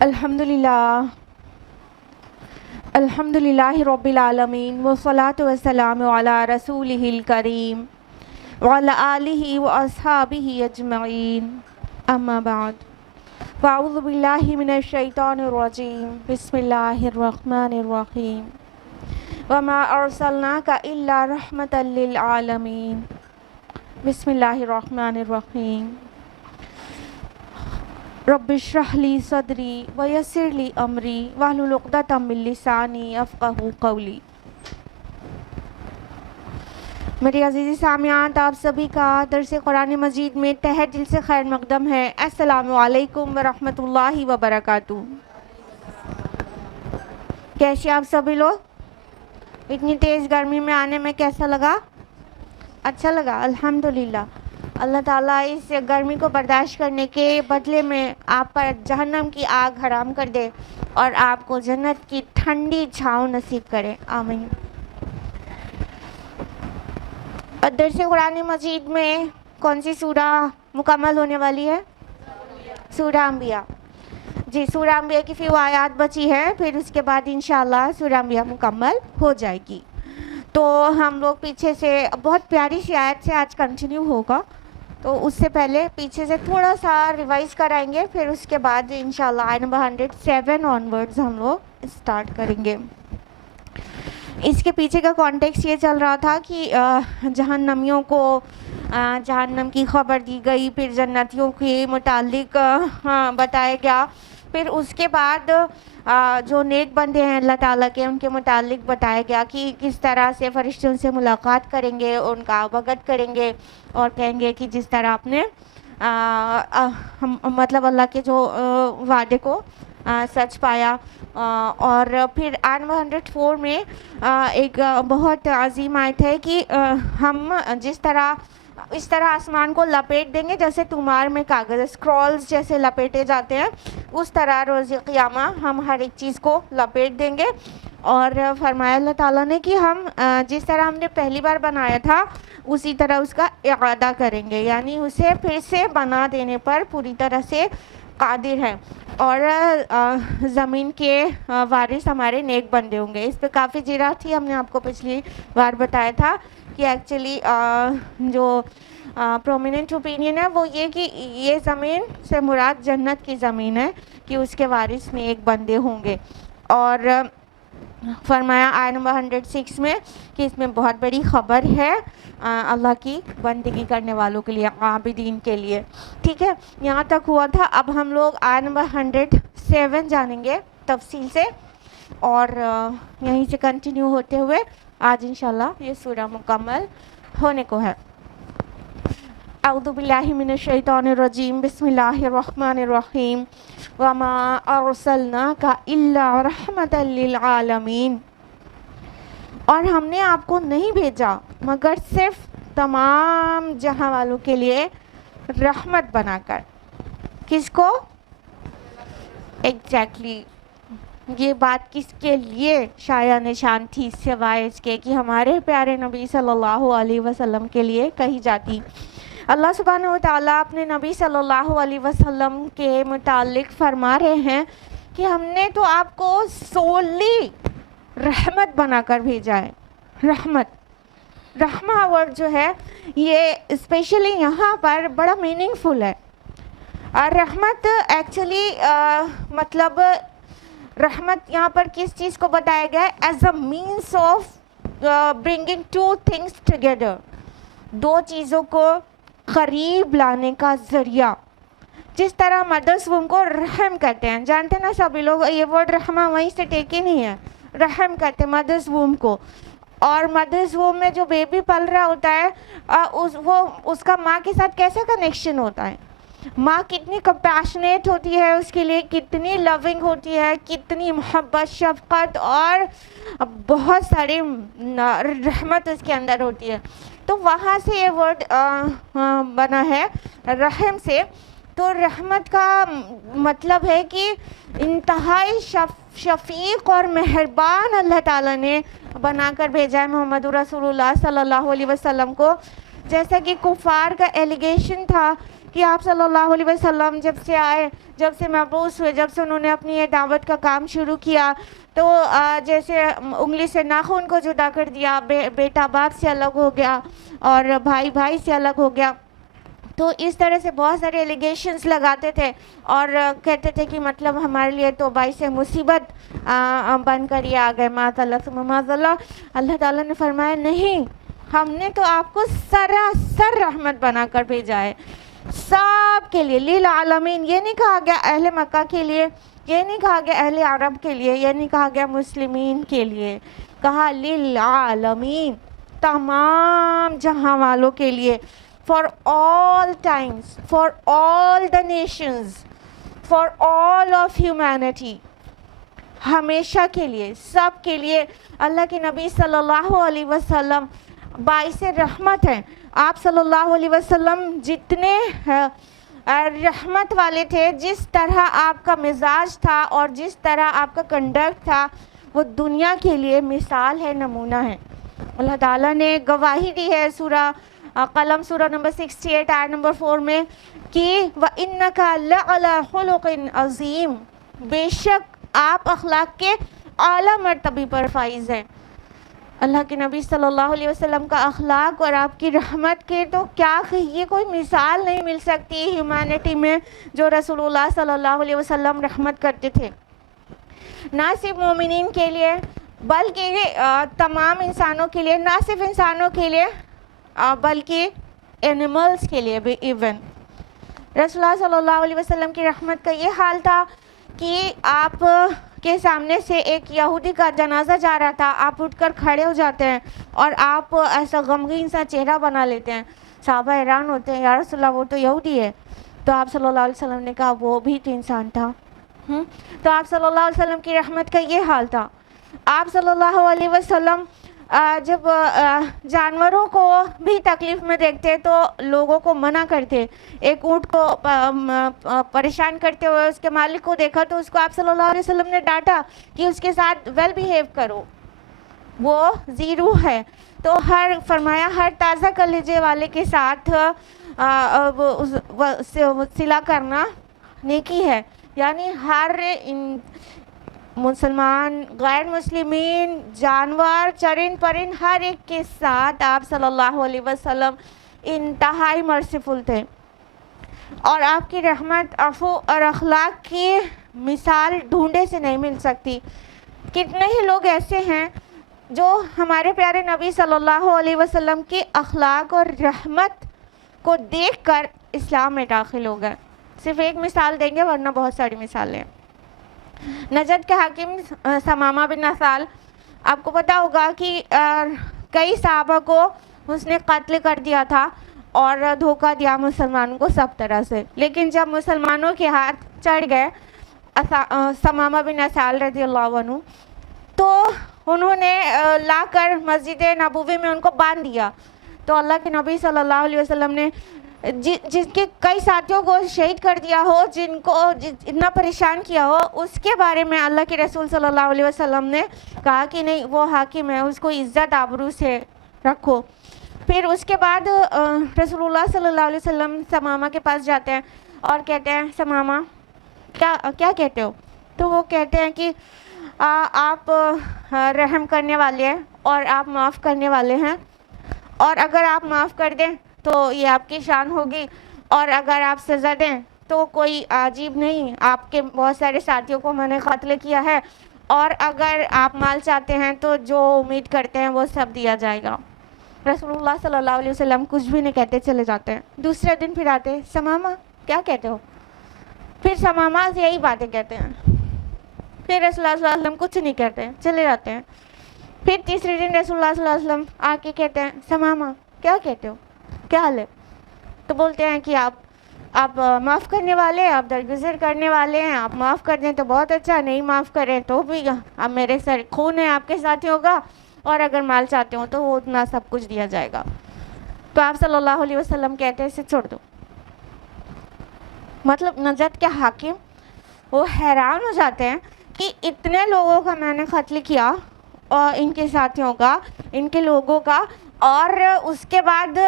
الحمدللہ الحمدللہ رب العالمین والصلاة والسلام علی رسولہ الکریم وعلی آلہ واصحابہ اجمعین اما بعد فاعوذ باللہ من الشیطان الرجیم بسم اللہ الرحمن الرحیم وما ارسلناک الا رحمتا للعالمین بسم اللہ الرحمن الرحیم رب اشرح لی صدری ویسر لی امری واحلل عقدۃ من لسانی یفقہوا قولی۔ میرے عزیز سامعات، آپ سبھی کا درس قرآن مجید میں تہہ دل سے خیر مقدم ہے۔ السلام علیکم ورحمۃ اللہ وبرکاتہ۔ کیسے آپ سبھی لوگ؟ اتنی تیز گرمی میں آنے میں کیسا لگا؟ اچھا لگا؟ الحمدللہ۔ اللہ تعالیٰ اس گرمی کو برداشت کرنے کے بدلے میں آپ پر جہنم کی آگ حرام کر دے اور آپ کو جنت کی ٹھنڈی چھاؤں نصیب کرے، آمین۔ درس قرآن مجید میں کون سی سورہ مکمل ہونے والی ہے؟ سورہ انبیاء۔ جی، سورہ انبیاء کی فی آیات بچی ہے، پھر اس کے بعد انشاءاللہ سورہ انبیاء مکمل ہو جائے گی۔ تو ہم لوگ پیچھے سے بہت پیاری سی آیت سے آج کنٹینیو ہوگا، تو اس سے پہلے پیچھے سے تھوڑا سا ریوائز کرائیں گے، پھر اس کے بعد انشاءاللہ آیت نمبر 107 آنورڈز ہم لوگ اسٹارٹ کریں گے۔ اس کے پیچھے کا کانٹیکس یہ چل رہا تھا کہ جہنمیوں کو جہنم کی خبر دی گئی، پھر جنتیوں کے متعلق بتایا گیا، پھر اس کے بعد جو نیک بندے ہیں اللہ تعالیٰ کے، ان کے متعلق بتایا گیا کہ کس طرح سے فرشتوں سے ملاقات کریں گے، ان کا اوگت کریں گے اور کہیں گے کہ جس طرح آپ نے مطلب اللہ کے جو وعدے کو سچ پایا۔ اور پھر آیت نمبر 104 میں ایک بہت عظیم آیت ہے کہ ہم اس طرح آسمان کو لپیٹ دیں گے جیسے تمہار میں کاغذ اسکرولز جیسے لپیٹے جاتے ہیں، اس طرح روز قیامہ ہم ہر ایک چیز کو لپیٹ دیں گے۔ اور فرمایا اللہ تعالیٰ نے کہ ہم جس طرح ہم نے پہلی بار بنایا تھا اسی طرح اس کا اعادہ کریں گے، یعنی اسے پھر سے بنا دینے پر پوری طرح سے قادر ہے۔ اور زمین کے وارث ہمارے نیک بندے ہوں گے۔ اس پہ کافی جرا تھی، ہم نے آپ کو پچھلی بار بتایا تھا کہ ایکچولی جو پرومیننٹ اوپینین ہے وہ یہ کہ یہ زمین سے مراد جنت کی زمین ہے کہ اس کے وارث نیک بندے ہوں گے۔ اور فرمایا آیت نمبر 106 میں کہ اس میں بہت بڑی خبر ہے اللہ کی بندگی کرنے والوں کے لیے، عابدین کے لیے۔ ٹھیک ہے، یہاں تک ہوا تھا۔ اب ہم لوگ آیت نمبر 107 جانیں گے تفصیل سے، اور یہیں سے کنٹینیو ہوتے ہوئے آج انشاءاللہ یہ سورہ مکمل ہونے کو ہے۔ اعوذ باللہ من الشیطان الرجیم، بسم اللہ الرحمن الرحیم، وما ارسلناک الا رحمتا للعالمین، اور ہم نے آپ کو نہیں بھیجا مگر صرف تمام جہاں والوں کے لیے رحمت بنا کر۔ کس کو؟ ایگزیکٹلی، یہ بات کس کے لیے شایع نشان تھی سوائے اس کے کہ ہمارے پیارے نبی صلی اللہ علیہ وسلم کے لیے کہی جاتی۔ اللہ سبحانہ و تعالیٰ اپنے نبی صلی اللہ علیہ وسلم کے متعلق فرما رہے ہیں کہ ہم نے تو آپ کو سولی رحمت بنا کر بھیجا ہے۔ رحمت، رحمہ ورڈ جو ہے یہ اسپیشلی یہاں پر بڑا میننگ فل ہے۔ اور رحمت ایکچولی مطلب رحمت یہاں پر کس چیز کو بتایا گیا ہے؟ As a means of bringing two things together, دو چیزوں کو قریب لانے کا ذریعہ۔ جس طرح مدرس ووم کو رحم کہتے ہیں، جانتے نا سبھی لوگ، یہ ورڈ رحمہ وہیں سے ٹیکی نہیں ہے، رحم کہتے ہیں مدرس ووم کو۔ اور مدرس ووم میں جو بیبی پل رہا ہوتا ہے وہ اس کا ماں کے ساتھ کیسا کنیکشن ہوتا ہے؟ ماں کتنی کمپیشنیٹ ہوتی ہے اس کے لیے، کتنی لونگ ہوتی ہے، کتنی محبت، شفقت اور بہت ساری رحمت اس کے اندر ہوتی ہے۔ تو وہاں سے یہ ورڈ بنا ہے رحم سے۔ تو رحمت کا مطلب ہے کہ انتہائی شفیق اور مہربان اللہ تعالیٰ نے بنا کر بھیجا ہے محمد رسول اللہ صلی اللہ علیہ وسلم کو۔ جیسا کہ کفار کا ایلیگیشن تھا کہ آپ صلی اللہ علیہ وسلم جب سے آئے، جب سے مبعوث ہوئے، جب سے انہوں نے اپنی یہ دعوت کا کام شروع کیا، تو جیسے انگلی سے ناخن کو جدا کر دیا، بیٹا باپ سے الگ ہو گیا اور بھائی بھائی سے الگ ہو گیا. تو اس طرح سے بہت سارے ایلیگیشنز لگاتے تھے اور کہتے تھے کہ مطلب ہمارے لیے تو باعث مصیبت بن کر یہ آ گئے. معاذ اللہ ثم معاذ اللہ. اللہ تعالیٰ نے فرمایا نہیں، ہم نے تو آپ کو سراسر رحمت بنا کر بھیجا ہے، سب کے لیے، للعالمین. یہ نہیں کہا گیا اہل مکہ کے لیے، یہ نہیں کہا گیا اہل عرب کے لیے، یہ نہیں کہا گیا مسلمین کے لیے، کہا للعالمین، تمام جہاں والوں کے لیے. For all times, for all the nations, for all of humanity. ہمیشہ کے لیے، سب کے لیے اللہ کے نبی صلی اللہ علیہ وسلم باعث رحمت ہیں. آپ صلی اللہ علیہ وسلم جتنے رحمت والے تھے، جس طرح آپ کا مزاج تھا اور جس طرح آپ کا کنڈکٹ تھا، وہ دنیا کے لیے مثال ہے، نمونہ ہے. اللہ تعالیٰ نے گواہی دی ہے سورہ قلم سورہ نمبر 68 آیت نمبر 4 میں کہ وَإِنَّكَ لَعَلَىٰ خُلُقٍ عَظِيمٍ، بے شک آپ اخلاق کے اعلیٰ مرتبے پر فائز ہیں. اللہ کے نبی صلی اللہ علیہ وسلم کا اخلاق اور آپ کی رحمت کے تو کیا کہیے، کوئی مثال نہیں مل سکتی ہیومینٹی میں جو رسول اللہ صلی اللہ علیہ وسلم رحمت کرتے تھے. نہ صرف مومنین کے لیے بلکہ تمام انسانوں کے لیے، نہ صرف انسانوں کے لیے بلکہ اینیملز کے لیے بھی. ایون رسول اللہ صلی اللہ علیہ وسلم کی رحمت کا یہ حال تھا کہ آپ کے سامنے سے ایک یہودی کا جنازہ جا رہا تھا، آپ اٹھ کر کھڑے ہو جاتے ہیں اور آپ ایسا غمگین سا چہرہ بنا لیتے ہیں. صحابہ حیران ہوتے ہیں، یا رسول اللہ وہ تو یہودی ہے. تو آپ صلی اللہ علیہ وسلم نے کہا وہ بھی تو انسان تھا. تو آپ صلی اللہ علیہ وسلم کی رحمت کا یہ حال تھا. آپ صلی اللہ علیہ وسلم جب جانوروں کو بھی تکلیف میں دیکھتے تو لوگوں کو منع کرتے. ایک اونٹ کو پریشان کرتے ہوئے اس کے مالک کو دیکھا تو اس کو آپ صلی اللہ علیہ وسلم نے ڈانٹا کہ اس کے ساتھ ویل بیہیو کرو، وہ زیرو ہے. تو فرمایا ہر تازہ کلیجے والے کے ساتھ صلہ کرنا نیکی ہے. یعنی ہر مسلمان، غیر مسلمین، جانور، چرند پرند، ہر ایک کے ساتھ آپ صلی اللہ علیہ وسلم انتہائی مرسیفل تھے. اور آپ کی رحمت، عفو اور اخلاق کی مثال ڈھونڈے سے نہیں مل سکتی. کتنے ہی لوگ ایسے ہیں جو ہمارے پیارے نبی صلی اللہ علیہ وسلم کی اخلاق اور رحمت کو دیکھ کر اسلام میں داخل ہو گئے. صرف ایک مثال دیں گے ورنہ بہت ساری مثالیں. نجد کے حاکم ثمامہ بن اسال، آپ کو پتا ہوگا کہ کئی صحابہ کو اس نے قتل کر دیا تھا اور دھوکہ دیا مسلمانوں کو سب طرح سے. لیکن جب مسلمانوں کے ہاتھ چڑھ گئے ثمامہ بن اسال رضی اللہ عنہ، تو انہوں نے لا کر مسجد نبوی میں ان کو باندھ دیا. تو اللہ کے نبی صلی اللہ علیہ وسلم نے جن کے کئی ساتھیوں کو شہید کر دیا ہو، جن کو اتنا پریشان کیا ہو، اس کے بارے میں اللہ کے رسول صلی اللہ علیہ وسلم نے کہا کہ نہیں، وہ حاکم ہے، اس کو عزت آبرو سے رکھو. پھر اس کے بعد رسول اللہ صلی اللہ علیہ وسلم ثمامہ کے پاس جاتے ہیں اور کہتے ہیں ثمامہ کیا کہتے ہو؟ تو وہ کہتے ہیں کہ آپ رحم کرنے والے ہیں اور آپ معاف کرنے والے ہیں، اور اگر آپ معاف کر دیں تو یہ آپ کی شان ہوگی، اور اگر آپ سزا دیں تو کوئی عجیب نہیں، آپ کے بہت سارے ساتھیوں کو میں نے قتل کیا ہے، اور اگر آپ مال چاہتے ہیں تو جو امید کرتے ہیں وہ سب دیا جائے گا. رسول اللہ صلی اللہ علیہ وسلم کچھ بھی نہیں کہتے، چلے جاتے ہیں. دوسرے دن پھر آتے، ثمامہ کیا کہتے ہو؟ پھر ثمامہ یہی باتیں کہتے ہیں. پھر رسول اللہ صلی اللہ علیہ وسلم کچھ نہیں کہتے، چلے جاتے ہیں. پھر تیسرے دن رسول اللہ صلی اللہ علیہ وسلم آ کے کہتے ہیں ثمامہ کیا کہتے ہو، کیا حال ہے؟ تو بولتے ہیں کہ آپ معاف کرنے والے ہیں، آپ درگزر کرنے والے ہیں، آپ معاف کر دیں تو بہت اچھا، نہیں معاف کریں تو بھی اب میرے سر خون ہے آپ کے ساتھیوں کا، اور اگر مال چاہتے ہو تو وہ اتنا سب کچھ دیا جائے گا. تو آپ صلی اللہ علیہ وسلم کہتے ہیں اسے چھوڑ دو. مطلب نجد کے حاکم وہ حیران ہو جاتے ہیں کہ اتنے لوگوں کا میں نے قتل کیا، اور ان کے ساتھیوں کا، ان کے لوگوں کا، اور اس کے بعد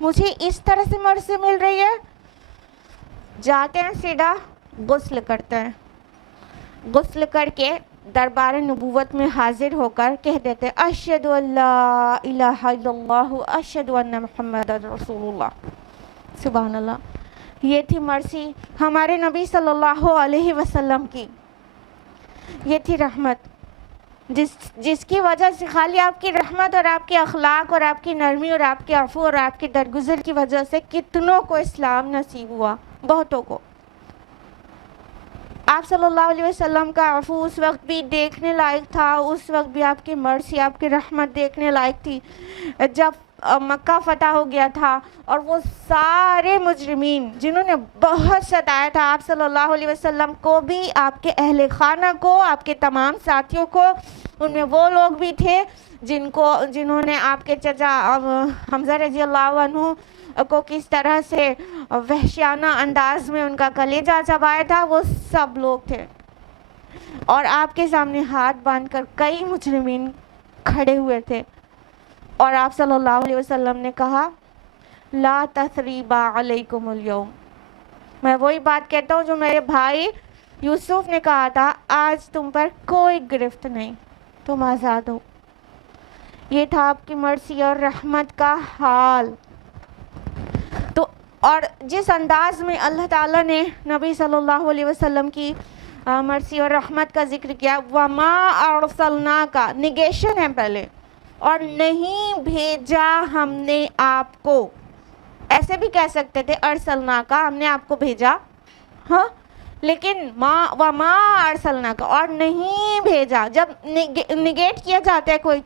مجھے اس طرح سے مرضی مل رہی ہے. جاتے ہیں سیدھا غسل کرتے ہیں، غسل کر کے دربار نبوت میں حاضر ہو کر کہہ دیتے اشہد ان لا الہ الا اللہ اشہد ان محمد رسول اللہ۔ سبحان اللہ، یہ تھی مرسی ہمارے نبی صلی اللہ علیہ وسلم کی، یہ تھی رحمت جس کی وجہ سے خالی آپ کی رحمت اور آپ کے اخلاق اور آپ کی نرمی اور آپ کے عفو اور آپ کے درگزر کی وجہ سے کتنوں کو اسلام نصیب ہوا، بہتوں کو۔ آپ صلی اللہ علیہ وسلم کا عفو اس وقت بھی دیکھنے لائق تھا، اس وقت بھی آپ کی مرسی، آپ کی رحمت دیکھنے لائق تھی جب مکہ فتح ہو گیا تھا، اور وہ سارے مجرمین جنہوں نے بہت ستایا تھا آپ صلی اللہ علیہ وسلم کو بھی، آپ کے اہل خانہ کو، آپ کے تمام ساتھیوں کو، ان میں وہ لوگ بھی تھے جنہوں نے آپ کے چچا حمزہ رضی اللہ عنہ کو کس طرح سے وحشیانہ انداز میں ان کا کلیجہ چبایا تھا، وہ سب لوگ تھے، اور آپ کے سامنے ہاتھ باندھ کر کئی مجرمین کھڑے ہوئے تھے، اور آپ صلی اللہ علیہ وسلم نے کہا لا تثریب علیکم اليوم۔ میں وہی بات کہتا ہوں جو میرے بھائی یوسف نے کہا تھا، آج تم پر کوئی گرفت نہیں، تم آزاد ہو۔ یہ تھا آپ کی مرسی اور رحمت کا حال۔ تو اور جس انداز میں اللہ تعالیٰ نے نبی صلی اللہ علیہ وسلم کی مرسی اور رحمت کا ذکر کیا، وَمَا أَرْسَلْنَاكَ نگیشن ہے پہلے، اور نہیں بھیجا ہم نے آپ کو، ایسے بھی کہہ سکتے تھے ارسلناک، ہم نے آپ کو بھیجا، ہاں، لیکن وَمَا أَرْسَلْنَاكَ، اور نہیں بھیجا۔ جب نگیٹ کیا جاتا ہے کوئی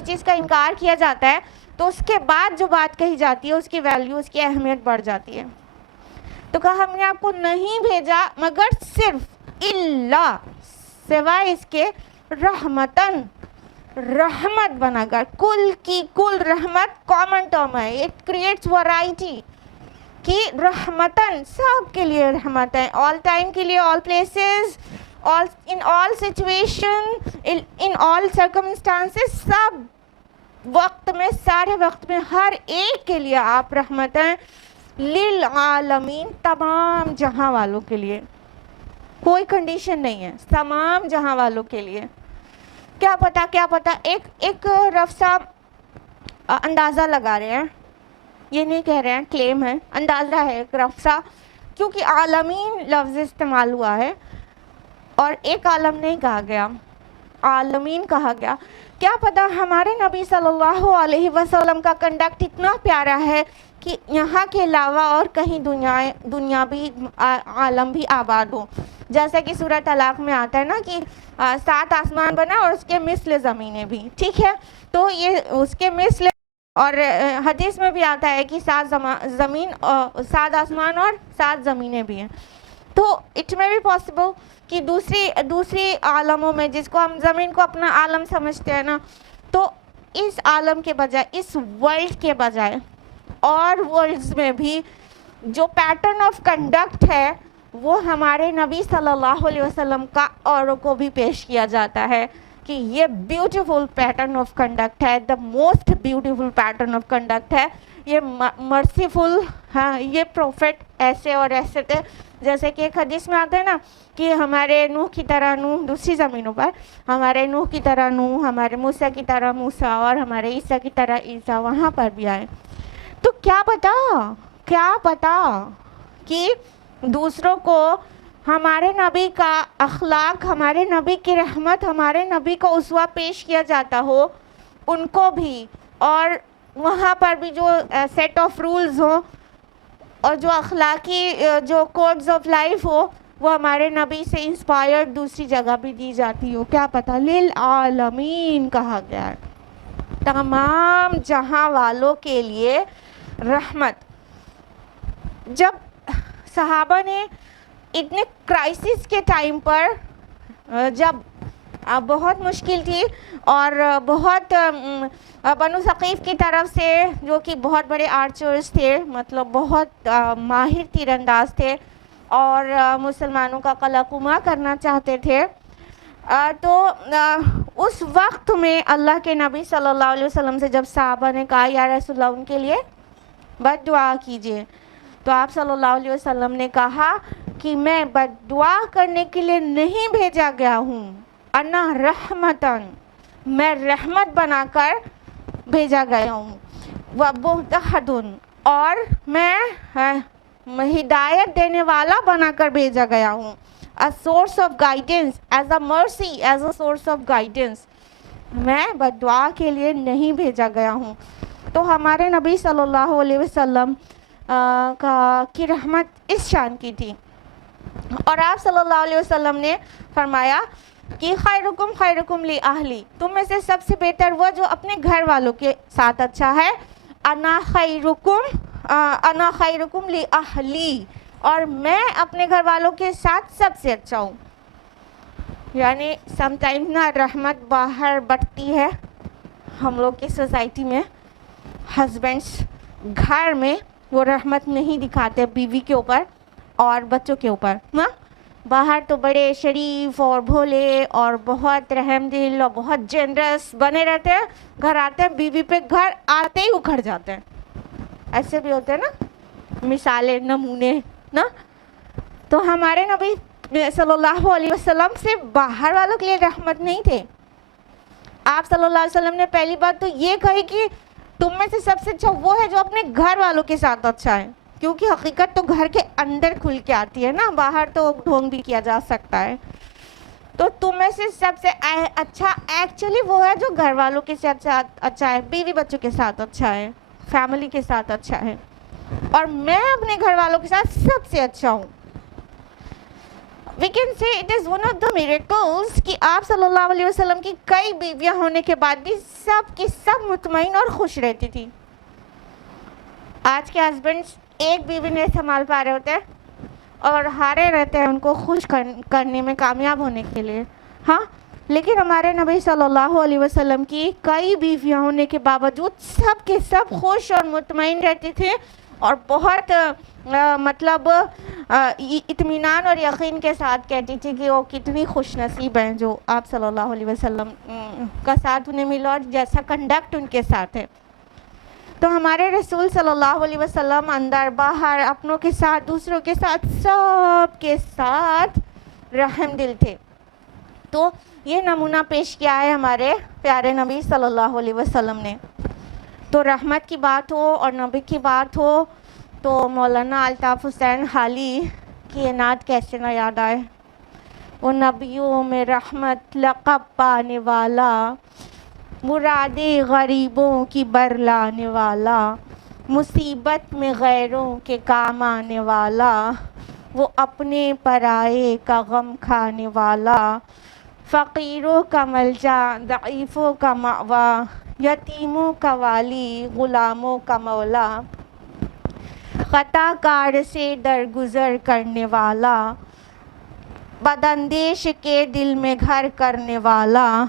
چیز کا انکار کیا جاتا ہے تو اس کے بعد جو بات کہی جاتی ہے اس کی ویلیو، اس کی اہمیت بڑھ جاتی ہے۔ تو کہا ہم نے آپ کو نہیں بھیجا مگر صرف الا، سوائے اس کے، رحمتن، رحمت بنا کر، کل کی کل رحمت کامن ٹرم ہے، اٹ کریٹس ورائٹی، کہ رحمتن سب کے لیے رحمت ہے، آل ٹائم کے لیے، all places, in all situation, in all circumstances، سب وقت میں، سارے وقت میں، ہر ایک کے لیے آپ رحمت ہیں، للعالمین، تمام جہاں والوں کے لیے، کوئی کنڈیشن نہیں ہے، تمام جہاں والوں کے لیے۔ کیا پتا ایک رف صاحب اندازہ لگا رہے ہیں، یہ نہیں کہہ رہے ہیں، کلیم ہے، اندازہ ہے ایک رف صاحب، کیونکہ عالمین لفظ استعمال ہوا ہے اور ایک عالم نہیں کہا گیا، عالمین کہا گیا۔ کیا پتا ہمارے نبی صلی اللہ علیہ وسلم کا کنڈکٹ اتنا پیارا ہے کہ یہاں کے علاوہ اور کہیں دنیا بھی، عالم بھی آباد ہو، جیسا کہ سورہ طلاق میں آتا ہے نا کہ 7 آسمان بنا اور اس کے مثل زمینیں بھی، ٹھیک ہے، تو یہ اس کے مثل، اور حدیث میں بھی آتا ہے کہ 7 آسمان اور 7 زمینیں بھی ہیں، تو اٹ میں بھی پاسبل کہ دوسری عالموں میں، جس کو ہم زمین کو اپنا عالم سمجھتے ہیں نا، تو اس عالم کے بجائے، اس ورلڈ کے بجائے اور ورلڈز میں بھی جو پیٹرن آف کنڈکٹ ہے وہ ہمارے نبی صلی اللہ علیہ وسلم کا اوروں کو بھی پیش کیا جاتا ہے کہ یہ بیوٹیفل پیٹرن آف کنڈکٹ ہے، the most beautiful pattern of conduct ہے، یہ مرسیفل، ہاں، یہ پروفٹ ایسے اور ایسے تھے، جیسے کہ ایک حدیث میں آتا ہے نا کہ ہمارے نوح کی طرح نوح، دوسری زمینوں پر ہمارے نوح کی طرح نوح، ہمارے موسیٰ کی طرح موسیٰ، اور ہمارے عیسیٰ کی طرح عیسیٰ، وہاں پر بھی آئے۔ تو کیا پتا کہ دوسروں کو ہمارے نبی کا اخلاق، ہمارے نبی کی رحمت، ہمارے نبی کو اسوہ پیش کیا جاتا ہو، ان کو بھی، اور وہاں پر بھی جو سیٹ آف رولز ہوں اور جو اخلاقی جو کوڈز آف لائف ہو وہ ہمارے نبی سے انسپائرڈ دوسری جگہ بھی دی جاتی ہو، کیا پتہ، للعالمین کہا گیا ہے، تمام جہاں والوں کے لیے رحمت۔ جب صحابہ نے اتنے کرائسس کے ٹائم پر، جب بہت مشکل تھی اور بہت بنو ثقیف کی طرف سے، جو کہ بہت بڑے آرچرز تھے، مطلب بہت ماہر تیر انداز تھے اور مسلمانوں کا قلع قمع کرنا چاہتے تھے، تو اس وقت میں اللہ کے نبی صلی اللہ علیہ وسلم سے جب صحابہ نے کہا یا رسول اللہ ان کے لیے بد دعا کیجئے، تو آپ صلی اللہ علیہ وسلم نے کہا کہ میں بددعا کرنے کے لیے نہیں بھیجا گیا ہوں، انا رحمتن، میں رحمت بنا کر بھیجا گیا ہوں، ومہدن، اور میں ہدایت دینے والا بنا کر بھیجا گیا ہوں، a source of guidance, as a mercy, as a source of guidance. میں بددعا کے لیے نہیں بھیجا گیا ہوں۔ تو ہمارے نبی صلی اللہ علیہ وسلم کی رحمت اس شان کی تھی، اور آپ صلی اللہ علیہ وسلم نے فرمایا کہ خیرکم خیرکم لی اہلی، تم میں سے سب سے بہتر وہ جو اپنے گھر والوں کے ساتھ اچھا ہے، انا خیرکم لی اہلی، اور میں اپنے گھر والوں کے ساتھ سب سے اچھا ہوں۔ یعنی سم ٹائم نا رحمت باہر بٹتی ہے ہم لوگ کی سوسائٹی میں، ہسبینڈس گھر میں وہ رحمت نہیں دکھاتے بیوی کے اوپر اور بچوں کے اوپر نا، باہر تو بڑے شریف اور بھولے اور بہت رحم دل اور بہت جنرس بنے رہتے ہیں، گھر آتے ہیں بیوی پہ گھر آتے ہی اکھڑ جاتے ہیں، ایسے بھی ہوتے ہیں نا مثالیں نمونے نا۔ تو ہمارے نبی صلی اللہ علیہ وسلم سے باہر والوں کے لیے رحمت نہیں تھے۔ آپ صلی اللہ علیہ وسلم نے پہلی بات تو یہ کہی کہ تم میں سے سب سے اچھا وہ ہے جو اپنے گھر والوں کے ساتھ اچھا ہے، کیونکہ حقیقت تو گھر کے اندر کھل کے آتی ہے نا، باہر تو ڈھونگ بھی کیا جا سکتا ہے۔ تو تم میں سے سب سے اچھا ایکچولی وہ ہے جو گھر والوں کے ساتھ اچھا ہے، بیوی بچوں کے ساتھ اچھا ہے، فیملی کے ساتھ اچھا ہے، اور میں اپنے گھر والوں کے ساتھ سب سے اچھا ہوں۔ We can say it is one of the miracles کہ آپ صلی اللہ علیہ وسلم کی کئی بیویاں ہونے کے بعد بھی سب کی سب مطمئن اور خوش رہتی تھی۔ آج کے ہسبینڈس ایک بیوی نہیں سنبھال پا رہے ہوتے اور ہارے رہتے ہیں ان کو خوش کرنے میں، کامیاب ہونے کے لیے، ہاں، لیکن ہمارے نبی صلی اللہ علیہ وسلم کی کئی بیویاں ہونے کے باوجود سب کے سب خوش اور مطمئن رہتی تھے، اور بہت مطلب اطمینان اور یقین کے ساتھ کہتی تھی کہ وہ کتنی خوش نصیب ہیں جو آپ صلی اللہ علیہ وسلم کا ساتھ انہیں ملا اور جیسا کنڈکٹ ان کے ساتھ ہے۔ تو ہمارے رسول صلی اللہ علیہ وسلم اندر باہر اپنوں کے ساتھ دوسروں کے ساتھ سب کے ساتھ رحم دل تھے۔ تو یہ نمونہ پیش کیا ہے ہمارے پیارے نبی صلی اللہ علیہ وسلم نے۔ تو رحمت کی بات ہو اور نبی کی بات ہو تو مولانا الطاف حسین حالی کی یہ نعت کیسے نہ یاد آئے، وہ نبیوں میں رحمت لقب پانے والا، مرادیں غریبوں کی برلانے والا، مصیبت میں غیروں کے کام آنے والا، وہ اپنے پرائے کا غم کھانے والا، فقیروں کا ملجا ضعیفوں کا مأوا، یتیموں کا والی غلاموں کا مولا، خطا کار سے درگزر کرنے والا، بداندیش کے دل میں گھر کرنے والا،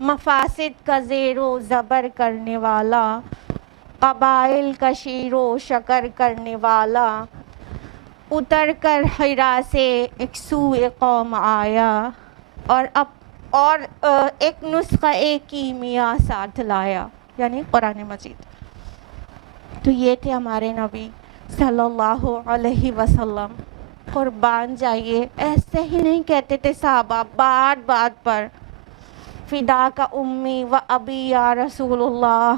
مفاسد کا زیر و زبر کرنے والا، قبائل کا شیر و شکر کرنے والا، اتر کر حرا سے ایک سوئے قوم آیا، اور ایک نسخہ کیمیا ساتھ لایا، یعنی قرآن مجید۔ تو یہ تھے ہمارے نبی صلی اللہ علیہ وسلم، قربان جائیے، ایسے ہی نہیں کہتے تھے صحابہ بات بات پر فدا کا امی و ابی یا رسول اللہ،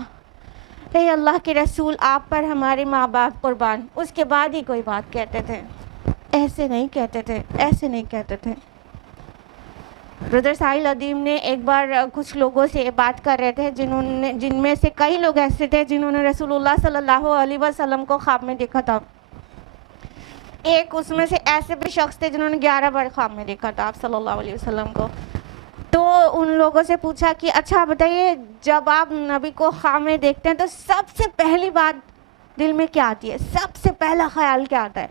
اے اللہ کے رسول آپ پر ہمارے ماں باپ قربان، اس کے بعد ہی کوئی بات کہتے تھے، ایسے نہیں کہتے تھے، ایسے نہیں کہتے تھے۔ بردر ساحل ادیم نے ایک بار کچھ لوگوں سے بات کر رہے تھے جن میں سے کئی لوگ ایسے تھے جنہوں نے رسول اللہ صلی اللہ علیہ وسلم کو خواب میں دیکھا تھا۔ ایک اس میں سے ایسے بھی شخص تھے جنہوں نے 11 بار خواب میں دیکھا تھا آپ صلی اللہ علیہ وسلم کو۔ تو ان لوگوں سے پوچھا کہ اچھا بتائیے، جب آپ نبی کو خواب میں دیکھتے ہیں تو سب سے پہلی بات دل میں کیا آتی ہے، سب سے پہلا خیال کیا آتا ہے؟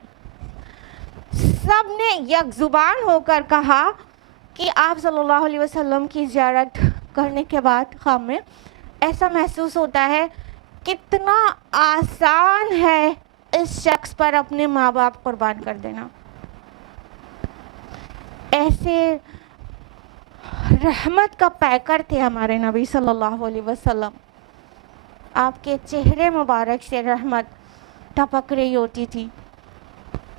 سب نے یک زبان ہو کر کہا کہ آپ صلی اللہ علیہ وسلم کی زیارت کرنے کے بعد خواب میں ایسا محسوس ہوتا ہے کتنا آسان ہے اس شخص پر اپنے ماں باپ قربان کر دینا۔ ایسے رحمت کا پیکر تھے ہمارے نبی صلی اللہ علیہ وسلم، آپ کے چہرے مبارک سے رحمت ٹپک رہی ہوتی تھی۔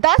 10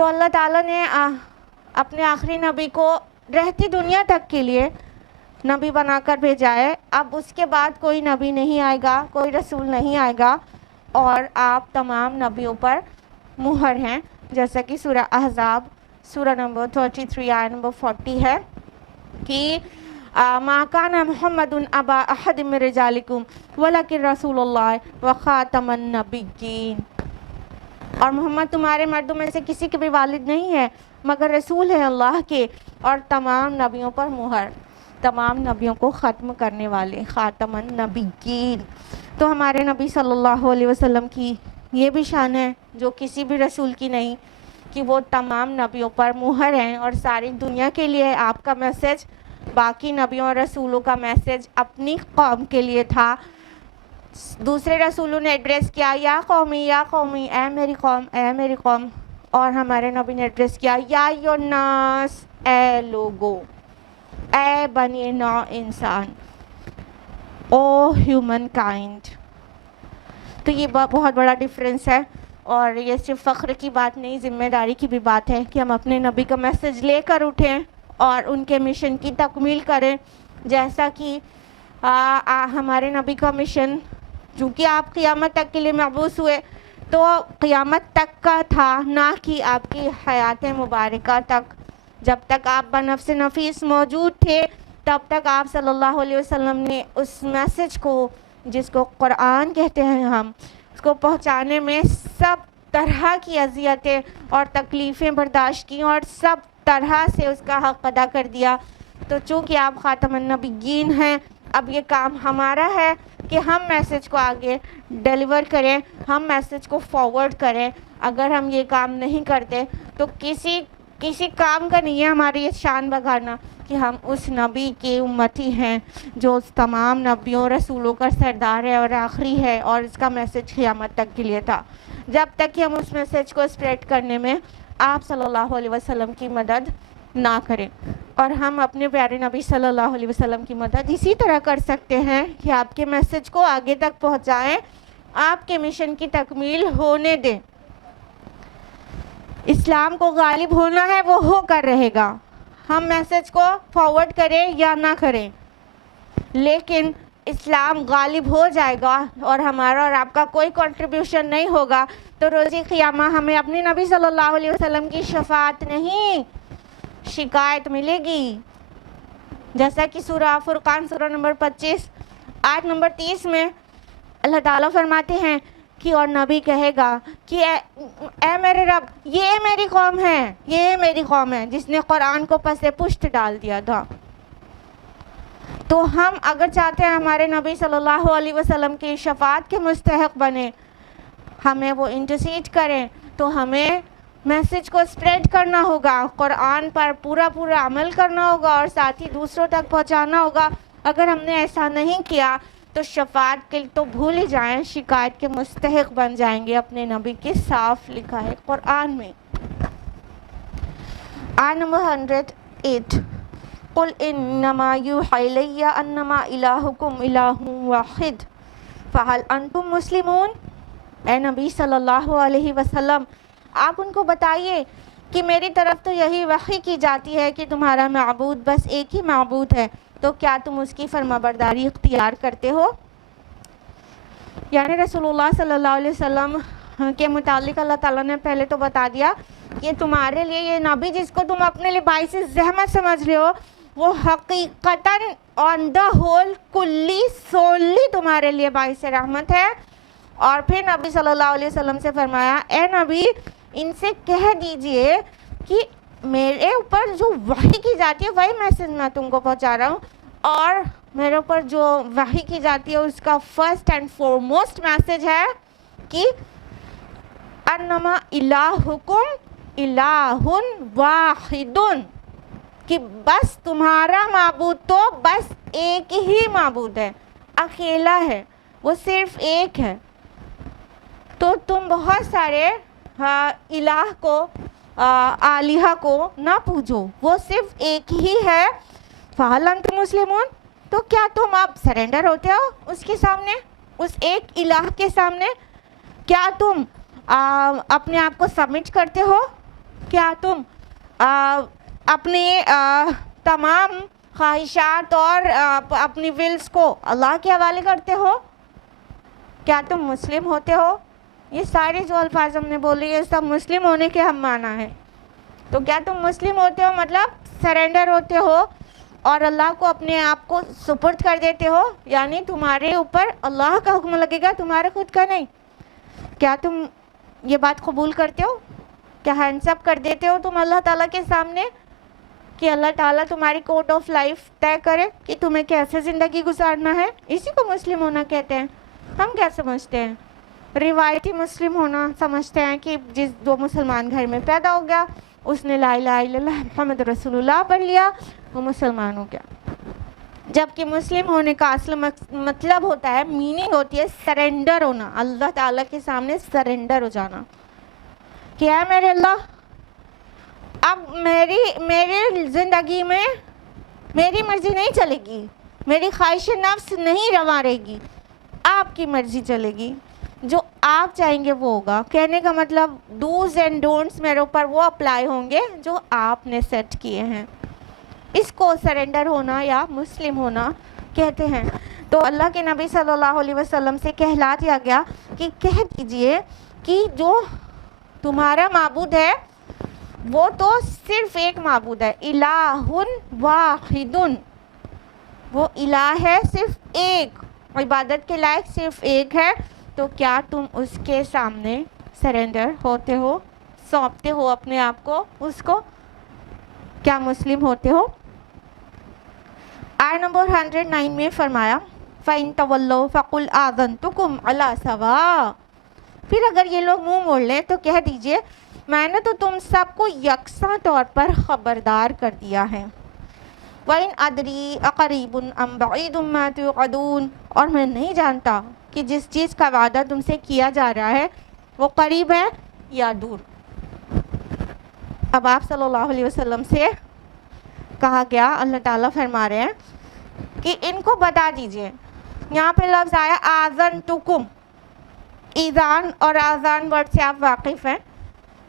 تو اللہ تعالیٰ نے اپنے آخری نبی کو رہتی دنیا تک کے لیے نبی بنا کر بھیجا ہے. اب اس کے بعد کوئی نبی نہیں آئے گا, کوئی رسول نہیں آئے گا, اور آپ تمام نبیوں پر مہر ہیں, جیسا کہ سورہ احزاب سورہ نمبر 33 آیت نمبر 40 ہے کہ ما کان محمد ابا احد من رجالکم ولکن رسول اللہ وخاتم النبیین. اور محمد تمہارے مردوں میں سے کسی کے بھی والد نہیں ہے مگر رسول ہے اللہ کے اور تمام نبیوں پر مہر, تمام نبیوں کو ختم کرنے والے, خاتم النبیین. تو ہمارے نبی صلی اللہ علیہ وسلم کی یہ بھی شان ہے جو کسی بھی رسول کی نہیں, کہ وہ تمام نبیوں پر مہر ہیں, اور ساری دنیا کے لیے آپ کا میسج, باقی نبیوں اور رسولوں کا میسج اپنی قوم کے لیے تھا. دوسرے رسولوں نے ایڈریس کیا یا قومی, اے میری قوم, اے میری قوم, اور ہمارے نبی نے ایڈریس کیا یا ایھا الناس, اے لوگو, اے بنی نوع انسان, او ہیومن کائنڈ. تو یہ بہت بڑا ڈفرینس ہے, اور یہ صرف فخر کی بات نہیں, ذمہ داری کی بھی بات ہے کہ ہم اپنے نبی کا میسج لے کر اٹھیں اور ان کے مشن کی تکمیل کریں. جیسا کہ ہمارے نبی کا مشن, چونکہ آپ قیامت تک کے لیے مبعوث ہوئے, تو قیامت تک کا تھا, نہ کہ آپ کی حیات مبارکہ تک. جب تک آپ بنفس نفیس موجود تھے تب تک آپ صلی اللہ علیہ وسلم نے اس میسج کو, جس کو قرآن کہتے ہیں ہم, اس کو پہنچانے میں سب طرح کی اذیتیں اور تکلیفیں برداشت کی اور سب طرح سے اس کا حق ادا کر دیا. تو چونکہ آپ خاتم النبیین ہیں, اب یہ کام ہمارا ہے کہ ہم میسج کو آگے ڈیلیور کریں, ہم میسج کو فارورڈ کریں. اگر ہم یہ کام نہیں کرتے تو کسی کام کا نہیں ہے ہماری یہ شان بگانا کہ ہم اس نبی کے امتی ہیں جو اس تمام نبیوں رسولوں کا سردار ہے اور آخری ہے, اور اس کا میسج قیامت تک کے لیے تھا. جب تک کہ ہم اس میسج کو اسپریڈ کرنے میں آپ صلی اللہ علیہ وسلم کی مدد نہ کریں. اور ہم اپنے پیارے نبی صلی اللہ علیہ وسلم کی مدد اسی طرح کر سکتے ہیں کہ آپ کے میسج کو آگے تک پہنچائیں, آپ کے مشن کی تکمیل ہونے دیں. اسلام کو غالب ہونا ہے, وہ ہو کر رہے گا, ہم میسج کو فارورڈ کریں یا نہ کریں, لیکن اسلام غالب ہو جائے گا اور ہمارا اور آپ کا کوئی کنٹریبیوشن نہیں ہوگا تو روز قیامہ ہمیں اپنے نبی صلی اللہ علیہ وسلم کی شفاعت نہیں, شکایت ملے گی. جیسا کہ سورہ فرقان سورہ نمبر 25 آیت نمبر 30 میں اللہ تعالیٰ فرماتے ہیں کہ اور نبی کہے گا کہ اے میرے رب, یہ میری قوم ہے, یہ میری قوم ہے جس نے قرآن کو پس پشت ڈال دیا تھا. تو ہم اگر چاہتے ہیں ہمارے نبی صلی اللہ علیہ وسلم کی شفاعت کے مستحق بنے, ہمیں وہ انٹرسیڈ کریں, تو ہمیں میسج کو اسپریڈ کرنا ہوگا, قرآن پر پورا عمل کرنا ہوگا اور ساتھ ہی دوسروں تک پہنچانا ہوگا. اگر ہم نے ایسا نہیں کیا تو شفاعت کے تو بھول ہی جائیں, شکایت کے مستحق بن جائیں گے. اپنے نبی کے صاف لکھا ہے قرآن میں. آیت نمبر 108, قل انما یوحی الی انما الہکم الہ واحد فہل انتم مسلمون. اے نبی صلی اللہ علیہ وسلم, آپ ان کو بتائیے کہ میری طرف تو یہی وحی کی جاتی ہے کہ تمہارا معبود بس ایک ہی معبود ہے, تو کیا تم اس کی فرمانبرداری اختیار کرتے ہو؟ یعنی رسول اللہ صلی اللہ علیہ وسلم کے متعلق اللہ تعالیٰ نے پہلے تو بتا دیا کہ تمہارے لیے یہ نبی جس کو تم اپنے لیے باعث زحمت سمجھ رہے ہو, وہ حقیقتاً آن دا ہول کلی سوللی تمہارے لیے باعث رحمت ہے. اور پھر نبی صلی اللہ علیہ وسلم سے فرمایا, اے نبی ان سے کہہ دیجئے کہ میرے اوپر جو وحی کی جاتی ہے وہی میسج میں تم کو پہنچا رہا ہوں, اور میرے اوپر جو وحی کی جاتی ہے اس کا فرسٹ اینڈ فورموسٹ میسج ہے کہ انما الہکم الہ واحد, کہ بس تمہارا معبود تو بس ایک ہی معبود ہے, اکیلا ہے, وہ صرف ایک ہے. تو تم بہت سارے الہ کو, آلیہ کو نہ پوجو, وہ صرف ایک ہی ہے. فہل انتم مسلمون, تو کیا تم اب سرنڈر ہوتے ہو اس کے سامنے, اس ایک الہ کے سامنے؟ کیا تم اپنے آپ کو سبمٹ کرتے ہو؟ کیا تم اپنے تمام خواہشات اور اپنی ولز کو اللہ کے حوالے کرتے ہو؟ کیا تم مسلم ہوتے ہو؟ یہ سارے جو الفاظ ہم نے بولے یہ سب مسلم ہونے کے ہم معنی ہیں. تو کیا تم مسلم ہوتے ہو مطلب سرنڈر ہوتے ہو اور اللہ کو اپنے آپ کو سپرد کر دیتے ہو، یعنی تمہارے اوپر اللہ کا حکم لگے گا، تمہارا خود کا نہیں. کیا تم یہ بات قبول کرتے ہو؟ کیا ہینڈس اپ کر دیتے ہو تم اللہ تعالیٰ کے سامنے کہ اللہ تعالیٰ تمہاری کوڈ آف لائف طے کرے کہ تمہیں کیسے زندگی گزارنا ہے؟ اسی کو مسلم ہونا کہتے ہیں. ہم کیا سمجھتے ہیں؟ روایتی مسلم ہونا سمجھتے ہیں کہ جو مسلمان گھر میں پیدا ہو گیا اس نے لا الہ الا اللہ محمد رسول اللہ پڑھ لیا وہ مسلمان ہو گیا. جبکہ مسلم ہونے کا اصل مطلب ہوتا ہے، میننگ ہوتی ہے سرنڈر ہونا، اللہ تعالیٰ کے سامنے سرنڈر ہو جانا کہ اے میرے اللہ اب میری زندگی میں میری مرضی نہیں چلے گی، میری خواہش نفس نہیں رواں رہے گی، آپ کی مرضی چلے گی، جو آپ چاہیں گے وہ ہوگا. کہنے کا مطلب ڈوز اینڈ ڈونٹس میرے اوپر وہ اپلائی ہوں گے جو آپ نے سیٹ کیے ہیں. اس کو سرنڈر ہونا یا مسلم ہونا کہتے ہیں. تو اللہ کے نبی صلی اللہ علیہ وسلم سے کہلا دیا گیا کہ کہہ دیجئے کہ جو تمہارا معبود ہے وہ تو صرف ایک معبود ہے، الہ واحد، وہ الہ ہے صرف ایک، عبادت کے لائق صرف ایک ہے. تو کیا تم اس کے سامنے سرنڈر ہوتے ہو، سونپتے ہو اپنے آپ کو اس کو؟ کیا مسلم ہوتے ہو؟ آیت نمبر 109 میں فرمایا فَإِن تَوَلَّوْا فَقُلْ آذَنْتُكُمْ عَلَىٰ سَوَاءٍ. پھر اگر یہ لوگ منہ موڑ لیں تو کہہ دیجئے میں نے تو تم سب کو یکساں طور پر خبردار کر دیا ہے. وَإِنْ أَدْرِي أَقَرِيبٌ أَمْ بَعِيدٌ مَا تُوعَدُونَ، اور میں نہیں جانتا کہ جس چیز کا وعدہ تم سے کیا جا رہا ہے وہ قریب ہے یا دور. اب آپ صلی اللہ علیہ وسلم سے کہا گیا، اللہ تعالیٰ فرما رہے ہیں کہ ان کو بتا دیجئے. یہاں پہ لفظ آیا آذنتکم، ایذان اور آذان ورڈ سے آپ واقف ہیں،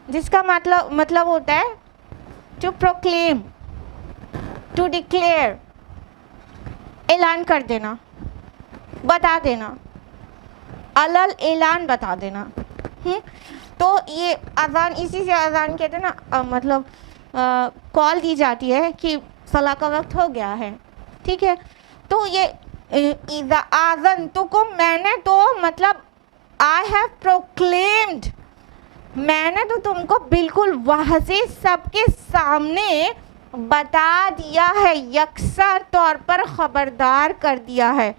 جس کا مطلب ہوتا ہے ٹو پروکلیم، ٹو ڈکلیئر، اعلان کر دینا، بتا دینا، علل اعلان بتا دینا. تو یہ اذان، اسی سے اذان کہتے ہیں نا، مطلب کال دی جاتی ہے کہ صلاح کا وقت ہو گیا ہے، ٹھیک ہے. تو یہ آذنتکم، میں نے تو مطلب آئی ہیو پروکلیمڈ، میں نے تو تم کو بالکل واضح سب کے سامنے بتا دیا ہے، یکساں طور پر خبردار کر دیا ہے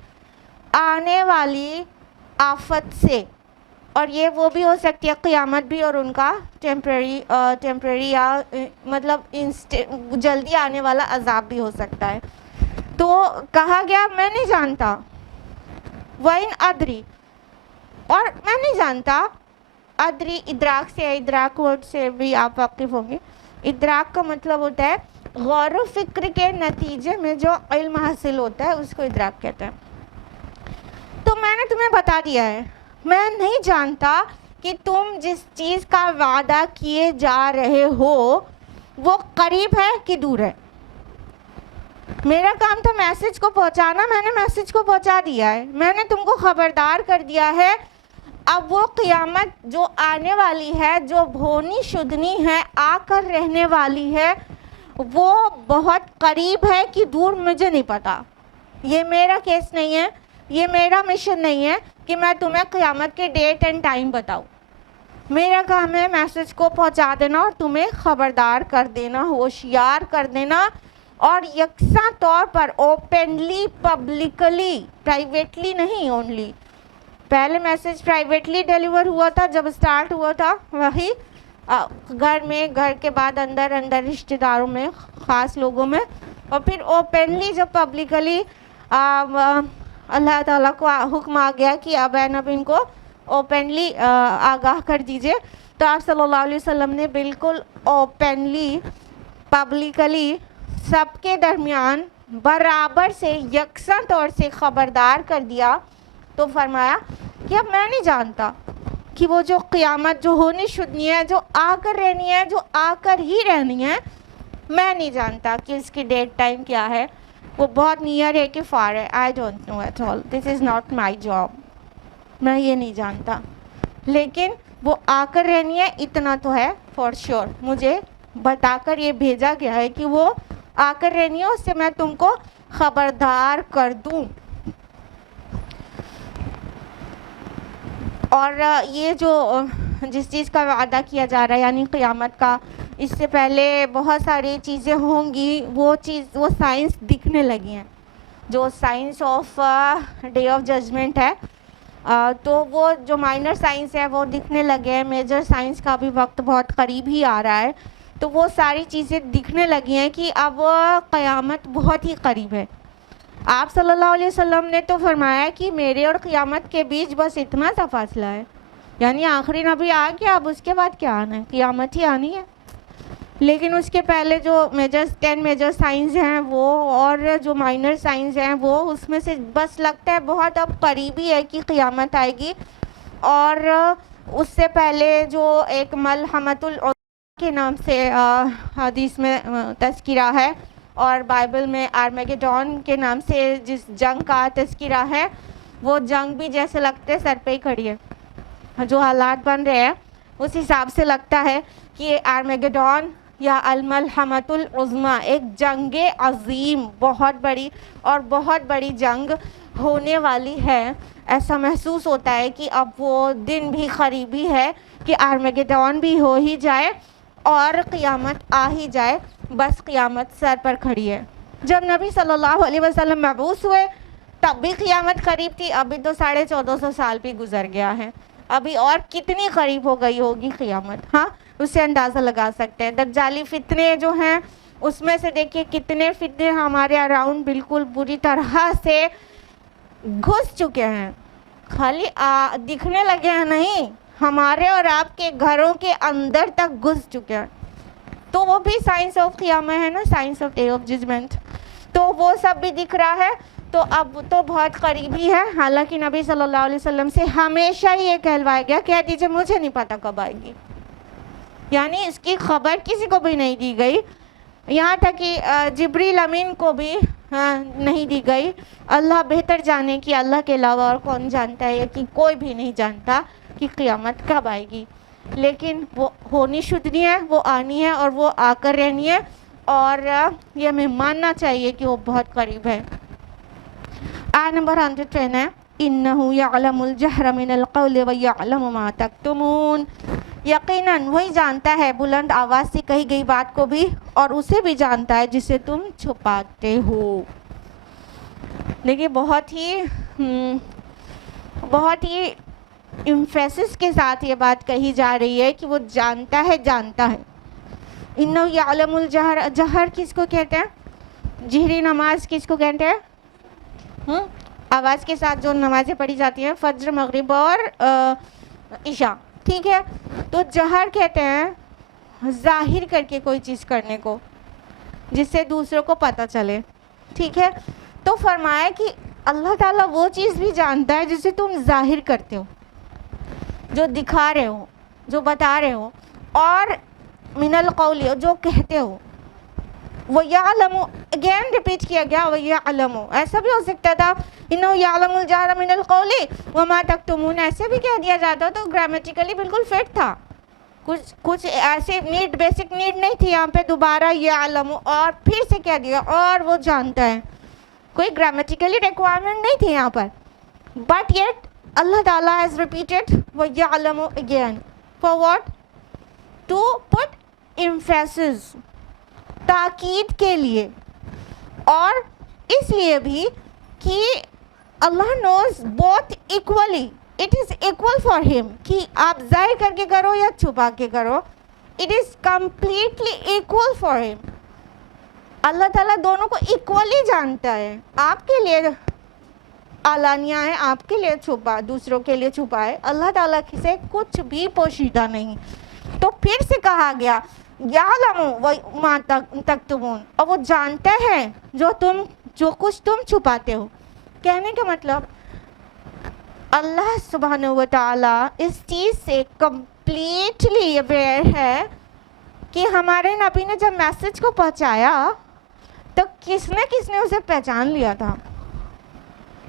آنے والی آفت سے. اور یہ وہ بھی ہو سکتی ہے قیامت بھی، اور ان کا ٹیمپریری یا مطلب جلدی آنے والا عذاب بھی ہو سکتا ہے. تو کہا گیا میں نہیں جانتا. وَإِنْ أَدْرِي، اور میں نہیں جانتا. ادری ادراک سے، ادراک ورڈ سے بھی آپ واقف ہوں گے. ادراک کا مطلب ہوتا ہے غور و فکر کے نتیجے میں جو علم حاصل ہوتا ہے اس کو ادراک کہتے ہیں. تو میں نے تمہیں بتا دیا ہے، میں نہیں جانتا کہ تم جس چیز کا وعدہ کیے جا رہے ہو وہ قریب ہے کہ دور ہے. میرا کام تھا میسج کو پہنچانا، میں نے میسج کو پہنچا دیا ہے، میں نے تم کو خبردار کر دیا ہے. اب وہ قیامت جو آنے والی ہے، جو ہونی شدنی ہے، آ کر رہنے والی ہے، وہ بہت قریب ہے کہ دور، مجھے نہیں پتا. یہ میرا کیس نہیں ہے، یہ میرا مشن نہیں ہے کہ میں تمہیں قیامت کے ڈیٹ اینڈ ٹائم بتاؤں. میرا کام ہے میسج کو پہنچا دینا اور تمہیں خبردار کر دینا، ہوشیار کر دینا، اور یکساں طور پر اوپنلی، پبلکلی، پرائیویٹلی نہیں اونلی. پہلے میسج پرائیویٹلی ڈیلیور ہوا تھا جب اسٹارٹ ہوا تھا، وہی گھر میں، گھر کے بعد اندر رشتہ داروں میں، خاص لوگوں میں، اور پھر اوپنلی جب پبلکلی اللہ تعالیٰ کو حکم آ گیا کہ اب ان کو اوپنلی آگاہ کر دیجئے. تو آپ صلی اللہ علیہ وسلم نے بالکل اوپنلی، پبلکلی سب کے درمیان برابر سے، یکساں طور سے خبردار کر دیا. تو فرمایا کہ اب میں نہیں جانتا کہ وہ جو قیامت جو ہونی شدنی ہے، جو آ کر رہنی ہے، جو آ کر ہی رہنی ہے، میں نہیں جانتا کہ اس کی ڈیٹ ٹائم کیا ہے، وہ بہت نیئر ہے کہ فار ہے. I don't know at all, this is not my job, میں یہ نہیں جانتا. لیکن وہ آ کر رہنی ہے اتنا تو ہے فار شیور. مجھے بتا کر یہ بھیجا گیا ہے کہ وہ آ کر رہنی ہے، اس سے میں تم کو خبردار کر دوں. اور یہ جو جس چیز کا وعدہ کیا جا رہا ہے یعنی قیامت کا، اس سے پہلے بہت ساری چیزیں ہوں گی. وہ سائنس دکھنے لگی ہیں، جو science of day of judgement ہے. تو وہ جو مائنر سائنس ہے وہ دکھنے لگے ہیں. میجر سائنس کا بھی وقت بہت قریب ہی آ رہا ہے. تو وہ ساری چیزیں دکھنے لگی ہیں کہ اب قیامت بہت ہی قریب ہے. آپ صلی اللہ علیہ وسلم نے تو فرمایا کہ میرے اور قیامت کے بیچ بس اتنا سا فاصلہ ہے، یعنی آخری نبی آ گیا، اب اس کے بعد کیا آنا ہے؟ قیامت ہی آنی ہے. لیکن اس کے پہلے جو 10 میجر سائنس ہیں وہ، اور جو مائنر سائنس ہیں وہ، اس میں سے بس لگتا ہے بہت اب قریبی ہے کہ قیامت آئے گی. اور اس سے پہلے جو ایک ملحمۃ العظمیٰ کے نام سے حدیث میں تذکرہ ہے، اور بائبل میں آرمیگیڈون کے نام سے جس جنگ کا تذکرہ ہے، وہ جنگ بھی جیسے لگتے سر پہ ہی کھڑی ہے. جو حالات بن رہے ہیں اس حساب سے لگتا ہے کہ آرمیگیڈون یا الملحمۃ العظمیٰ ایک جنگ عظیم، بہت بڑی اور بہت بڑی جنگ ہونے والی ہے. ایسا محسوس ہوتا ہے کہ اب وہ دن بھی قریبی ہے کہ آرمیگیڈون بھی ہو ہی جائے اور قیامت آ ہی جائے. بس قیامت سر پر کھڑی ہے. جب نبی صلی اللہ علیہ وسلم مبعوث ہوئے تب بھی قیامت قریب تھی. ابھی تو 1450 سال بھی گزر گیا ہے، ابھی اور کتنی قریب ہو گئی ہوگی قیامت. ہاں، اس سے اندازہ لگا سکتے ہیں. دجالی فتنے جو ہیں اس میں سے دیکھیے کتنے فتنے ہمارے اراؤنڈ بالکل بری طرح سے گھس چکے ہیں. خالی دکھنے لگے ہیں نہیں، ہمارے اور آپ کے گھروں کے اندر تک گھس چکے ہیں. تو وہ بھی سائنس آف قیامہ ہے نا، science of day of judgement. تو وہ سب بھی دکھ رہا ہے. تو اب تو بہت قریبی ہے. حالانکہ نبی صلی اللہ علیہ وسلم سے ہمیشہ یہ کہلوایا گیا، کہہ دیجیے مجھے نہیں پتا کب آئے گی، یعنی اس کی خبر کسی کو بھی نہیں دی گئی. یہاں تک کہ جبریل امین کو بھی نہیں دی گئی. اللہ بہتر جانے کہ اللہ کے علاوہ اور کون جانتا ہے کہ کوئی بھی نہیں جانتا کہ قیامت کب آئے گی. لیکن وہ ہونی شدنی ہے، وہ آنی ہے اور وہ آ کر رہنی ہے. اور یہ ہمیں ماننا چاہیے کہ وہ بہت قریب ہے. آیت نمبر 110 ہے، اِنَّهُ يَعْلَمُ الْجَهْرَ مِنَ الْقَوْلِ وَيَعْلَمُ مَا تَكْتُمُونَ. یقیناً وہی جانتا ہے بلند آواز سے کہی گئی بات کو بھی، اور اسے بھی جانتا ہے جسے تم چھپاتے ہو. دیکھیے بہت ہی امفیسس کے ساتھ یہ بات کہی جا رہی ہے کہ وہ جانتا ہے. اِنَّهُ يَعْلَمُ الْجَهْرَ. جہر کس کو کہتے ہیں؟ جہری نماز کس کو کہتے ہیں؟ آواز کے ساتھ جو نمازیں پڑھی جاتی ہیں، فجر، مغرب اور عشاء، ٹھیک ہے. تو جہر کہتے ہیں ظاہر کر کے کوئی چیز کرنے کو جس سے دوسروں کو پتہ چلے، ٹھیک ہے. تو فرمایا کہ اللہ تعالیٰ وہ چیز بھی جانتا ہے جسے تم ظاہر کرتے ہو، جو دکھا رہے ہو، جو بتا رہے ہو، اور من القول، جو کہتے ہو. وَيَعْلَمُ، اگین ریپیٹ کیا گیا وَيَعْلَمُ. ایسا بھی ہو سکتا تھا اِنَّهُ يَعْلَمُ الْجَهْرَ مِنَ الْقَوْلِ وَمَا تَكْتُمُونَ، ایسے بھی کہہ دیا جاتا. تو گرامیٹیکلی بالکل فٹ تھا. کچھ ایسے بیسک نیڈ نہیں تھی یہاں پہ دوبارہ يَعْلَمُ اور پھر سے کہہ دیا اور وہ جانتا ہے. کوئی گرامیٹیکلی ریکوائرمنٹ نہیں تھی یہاں پر. بٹ یٹ اللہ تعالیٰ has repeated وَيَعْلَمُ again. For what? To put emphasis، تاکید کے لیے، اور اس لیے بھی کہ اللہ knows both equally. It is equal for him کہ آپ ظاہر کر کے کرو یا چھپا کے کرو. It is completely equal for him. اللہ تعالیٰ دونوں کو ایکولی جانتا ہے. آپ کے لیے علانیہ ہے، آپ کے لیے چھپا، دوسروں کے لیے چھپا ہے. اللہ تعالیٰ سے کچھ بھی پوشیدہ نہیں. تو پھر سے کہا گیا یعلم ما تکتمون، اور وہ جانتا ہے جو کچھ تم چھپاتے ہو. کہنے کا مطلب اللہ سبحانہ و تعالیٰ اس چیز سے کمپلیٹلی اویئر ہے کہ ہمارے نبی نے جب میسج کو پہنچایا تو کس نے اسے پہچان لیا تھا،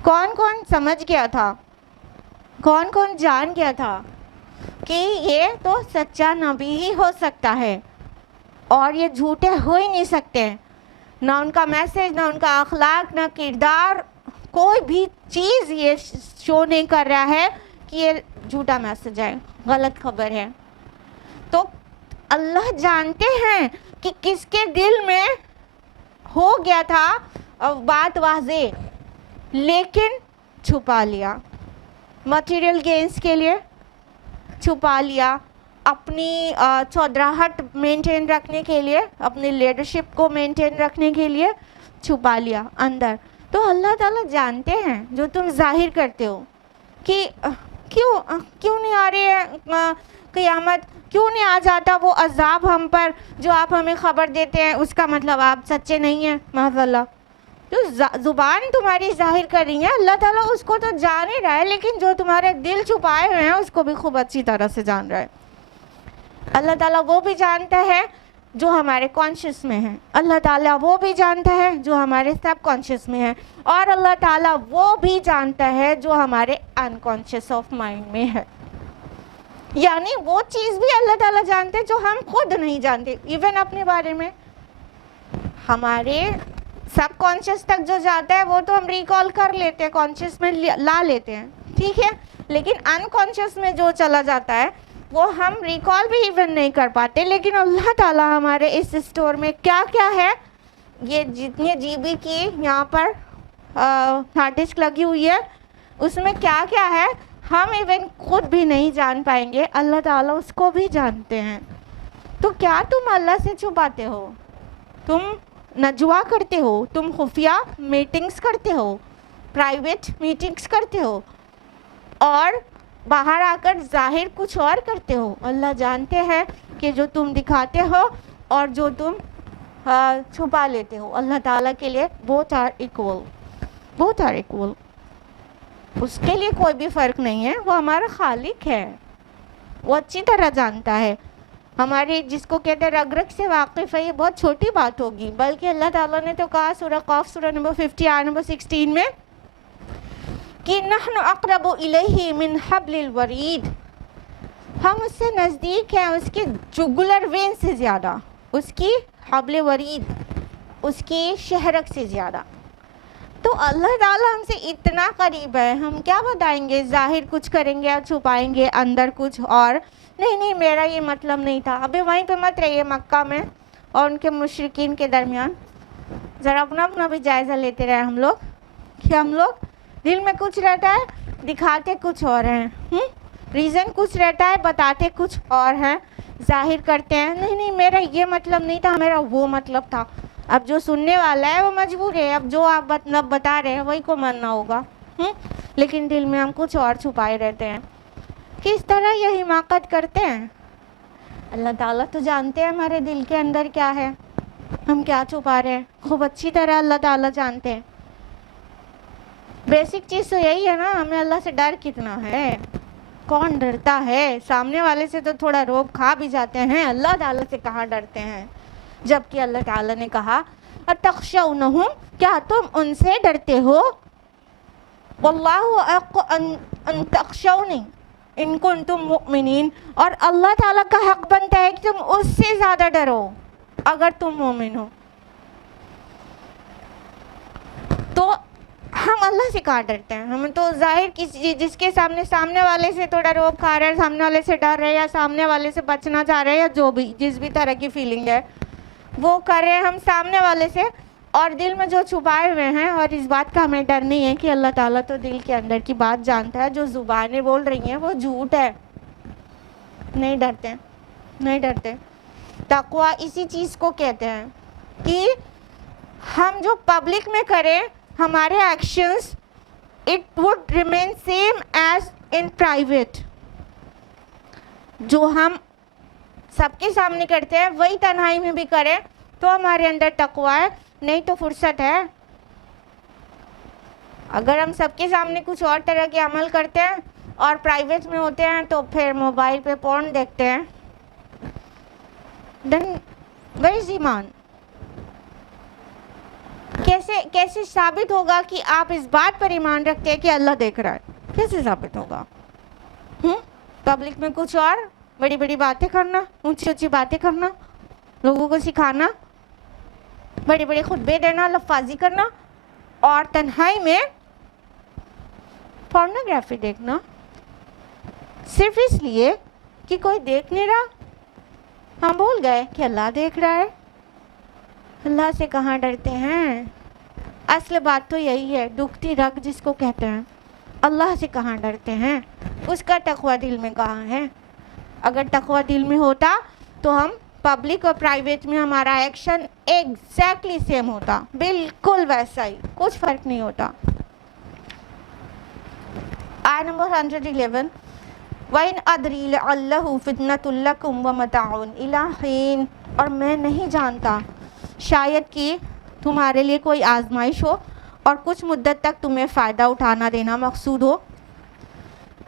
کون کون سمجھ گیا تھا، کون کون جان گیا تھا کہ یہ تو سچا نبی ہی ہو سکتا ہے اور یہ جھوٹے ہو ہی نہیں سکتے، نہ ان کا میسج، نہ ان کا اخلاق، نہ کردار، کوئی بھی چیز یہ شو نہیں کر رہا ہے کہ یہ جھوٹا میسج ہے، غلط خبر ہے۔ تو اللہ جانتے ہیں کہ کس کے دل میں ہو گیا تھا بات واضح، لیکن چھپا لیا، مٹیریل گینز کے لیے چھپا لیا، اپنی چودراہٹ مینٹین رکھنے کے لیے، اپنی لیڈرشپ کو مینٹین رکھنے کے لیے چھپا لیا اندر۔ تو اللہ تعالیٰ جانتے ہیں جو تم ظاہر کرتے ہو کہ کیوں نہیں آ رہی ہے قیامت، کیوں نہیں آ جاتا وہ عذاب ہم پر جو آپ ہمیں خبر دیتے ہیں، اس کا مطلب آپ سچے نہیں ہیں معاذ اللہ۔ جو زبان تمہاری ظاہر کر رہی ہے، اللہ تعالیٰ اس کو تو جان ہی رہا ہے، لیکن جو تمہارے دل چھپائے ہوئے ہیں اس کو بھی خوب اچھی طرح سے جان رہا ہے۔ اللہ تعالیٰ وہ بھی جانتا ہے جو ہمارے کانشیس میں ہے، اللہ تعالیٰ وہ بھی جانتا ہے جو ہمارے سب کانشیس میں ہے، اور اللہ تعالیٰ وہ بھی جانتا ہے جو ہمارے انکانشیس آف مائنڈ میں ہے۔ یعنی وہ چیز بھی اللہ تعالیٰ جانتے ہیں جو ہم خود نہیں جانتے، ایون اپنے بارے میں۔ ہمارے سب کانشیس تک جو جاتا ہے وہ تو ہم ریکال کر لیتے ہیں، کانشیس میں لا لیتے ہیں، ٹھیک ہے، لیکن انکانشیس میں جو چلا جاتا ہے وہ ہم ریکال بھی ایون نہیں کر پاتے۔ لیکن اللہ تعالیٰ ہمارے اس اسٹور میں کیا کیا ہے، یہ جتنے جی بی کی یہاں پر ہارڈ ڈسک لگی ہوئی ہے، اس میں کیا کیا ہے ہم ایون خود بھی نہیں جان پائیں گے، اللہ تعالیٰ اس کو بھی جانتے ہیں۔ تو کیا تم اللہ سے چھپاتے ہو؟ تم نجوا کرتے ہو، تم خفیہ میٹنگز کرتے ہو، پرائیویٹ میٹنگز کرتے ہو، اور باہر آ کر ظاہر کچھ اور کرتے ہو۔ اللہ جانتے ہیں کہ جو تم دکھاتے ہو اور جو تم چھپا لیتے ہو، اللہ تعالیٰ کے لیے both are equal، both are equal، اس کے لیے کوئی بھی فرق نہیں ہے، وہ ہمارا خالق ہے، وہ اچھی طرح جانتا ہے ہماری، جس کو کہتے ہیں رگ رگ سے واقف ہے۔ یہ بہت چھوٹی بات ہوگی، بلکہ اللہ تعالیٰ نے تو کہا سورہ قاف سورہ نمبر 50 آیت نمبر 16 میں کہ نحن اقرب الیہ من حبل الورید، ہم اس سے نزدیک ہیں اس کی جگولر وین سے زیادہ، اس کی حبل ورید، اس کی شہرک سے زیادہ۔ تو اللہ تعالیٰ ہم سے اتنا قریب ہے، ہم کیا بتائیں گے، ظاہر کچھ کریں گے اور چھپائیں گے اندر کچھ اور۔ نہیں میرا یہ مطلب نہیں تھا۔ ابھی وہیں پہ مت رہیے مکہ میں اور ان کے مشرکین کے درمیان، ذرا اپنا بھی جائزہ لیتے رہے ہم لوگ، کہ ہم لوگ دل میں کچھ رہتا ہے دکھاتے کچھ اور ہیں، ریزن کچھ رہتا ہے بتاتے کچھ اور ہیں، ظاہر کرتے ہیں نہیں میرا یہ مطلب نہیں تھا، میرا وہ مطلب تھا۔ اب جو سننے والا ہے وہ مجبور ہے، اب جو آپ مطلب بتا رہے ہیں وہی کو ماننا ہوگا، لیکن دل میں ہم کچھ اور چھپائے رہتے ہیں۔ کس طرح یہ حماقت کرتے ہیں؟ اللہ تعالیٰ تو جانتے ہیں ہمارے دل کے اندر کیا ہے، ہم کیا چھپا رہے ہیں، خوب اچھی طرح اللہ تعالیٰ جانتے ہیں۔ بیسک چیز تو یہی ہے نا، ہمیں اللہ سے ڈر کتنا ہے، کون ڈرتا ہے؟ سامنے والے سے تو تھوڑا روب کھا بھی جاتے ہیں، اللہ تعالیٰ سے کہاں ڈرتے ہیں؟ جبکہ اللہ تعالیٰ نے کہا اتخشونہم، کیا تم ان سے ڈرتے ہو؟ واللہ احق ان تخشونی ان کنتم مؤمنین، اور اللہ تعالیٰ کا حق بنتا ہے کہ تم اس سے زیادہ ڈرو اگر تم مومن ہو۔ تو ہم اللہ سے کہاں ڈرتے ہیں؟ ہم تو ظاہر جس کے سامنے والے سے تھوڑا روب کھا رہے ہیں، سامنے والے سے ڈر رہے ہیں، یا سامنے والے سے بچنا چاہ رہے ہیں، یا جو بھی جس بھی طرح کی فیلنگ ہے وہ کر رہے ہیں ہم سامنے والے سے، اور دل میں جو چھپائے ہوئے ہیں، اور اس بات کا ہمیں ڈر نہیں ہے کہ اللہ تعالیٰ تو دل کے اندر کی بات جانتا ہے، جو زبانیں بول رہی ہیں وہ جھوٹ ہے۔ نہیں ڈرتے۔ تقویٰ اسی چیز کو کہتے ہیں کہ ہم جو پبلک میں کریں ہمارے actions it would remain same as in private, جو ہم سب کے سامنے کرتے ہیں وہی تنہائی میں بھی کریں تو ہمارے اندر تقویٰ ہے، نہیں تو فرصت ہے۔ اگر ہم سب کے سامنے کچھ اور طرح کے عمل کرتے ہیں اور پرائیویٹ میں ہوتے ہیں تو پھر موبائل پہ پورن دیکھتے ہیں، دین ویئر از ایمان؟ کیسے ثابت ہوگا کہ آپ اس بات پر ایمان رکھتے ہیں کہ اللہ دیکھ رہا ہے؟ کیسے ثابت ہوگا؟ پبلک میں کچھ اور بڑی بڑی باتیں کرنا، اونچی اونچی باتیں کرنا، لوگوں کو سکھانا، بڑے بڑے خطبے دینا، لفاظی کرنا، اور تنہائی میں پورنوگرافی دیکھنا صرف اس لیے کہ کوئی دیکھ نہیں رہا۔ ہم بھول گئے کہ اللہ دیکھ رہا ہے۔ اللہ سے کہاں ڈرتے ہیں؟ اصل بات تو یہی ہے، دکھتی رگ جس کو کہتے ہیں۔ اللہ سے کہاں ڈرتے ہیں؟ اس کا تقوی دل میں کہاں ہے؟ اگر تقوی دل میں ہوتا تو ہم پبلک اور پرائیویٹ میں ہمارا ایکشن ایگزیکٹلی سیم ہوتا، بالکل ویسا ہی، کچھ فرق نہیں ہوتا۔ آیت نمبر 111، وَإِنْ أَدْرِي لَعَلَّهُ فِتْنَةٌ لَكُمْ وَمَتَاعٌ إِلَىٰ حِينٍ، اور میں نہیں جانتا شاید کہ تمہارے لیے کوئی آزمائش ہو اور کچھ مدت تک تمہیں فائدہ اٹھانا دینا مقصود ہو۔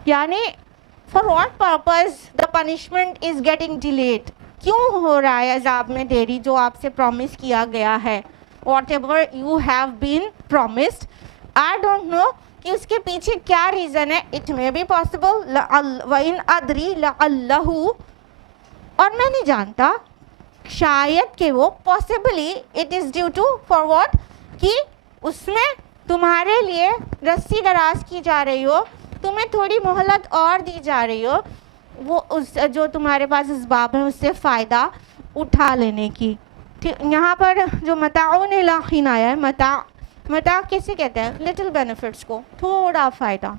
یعنی for what purpose the punishment is getting delayed, کیوں ہو رہا ہے عذاب میں دیری جو آپ سے پرومس کیا گیا ہے؟ Whatever you have been promised, I don't know کہ اس کے پیچھے کیا ریزن ہے۔ اٹ مے بی پاسبل، وَإِنْ أَدْرِي لَعَلَّهُ، اور میں نہیں جانتا شاید کہ وہ possibly it is due to for what, کہ اس میں تمہارے لیے رسی دراز کی جا رہی ہو، تمہیں تھوڑی مہلت اور دی جا رہی ہو، وہ اس جو تمہارے پاس اسباب ہیں اس سے فائدہ اٹھا لینے کی۔ یہاں پر جو متاعون الی حین آیا ہے، متاع کسے کہتے ہیں؟ لٹل بینیفٹس کو، تھوڑا فائدہ۔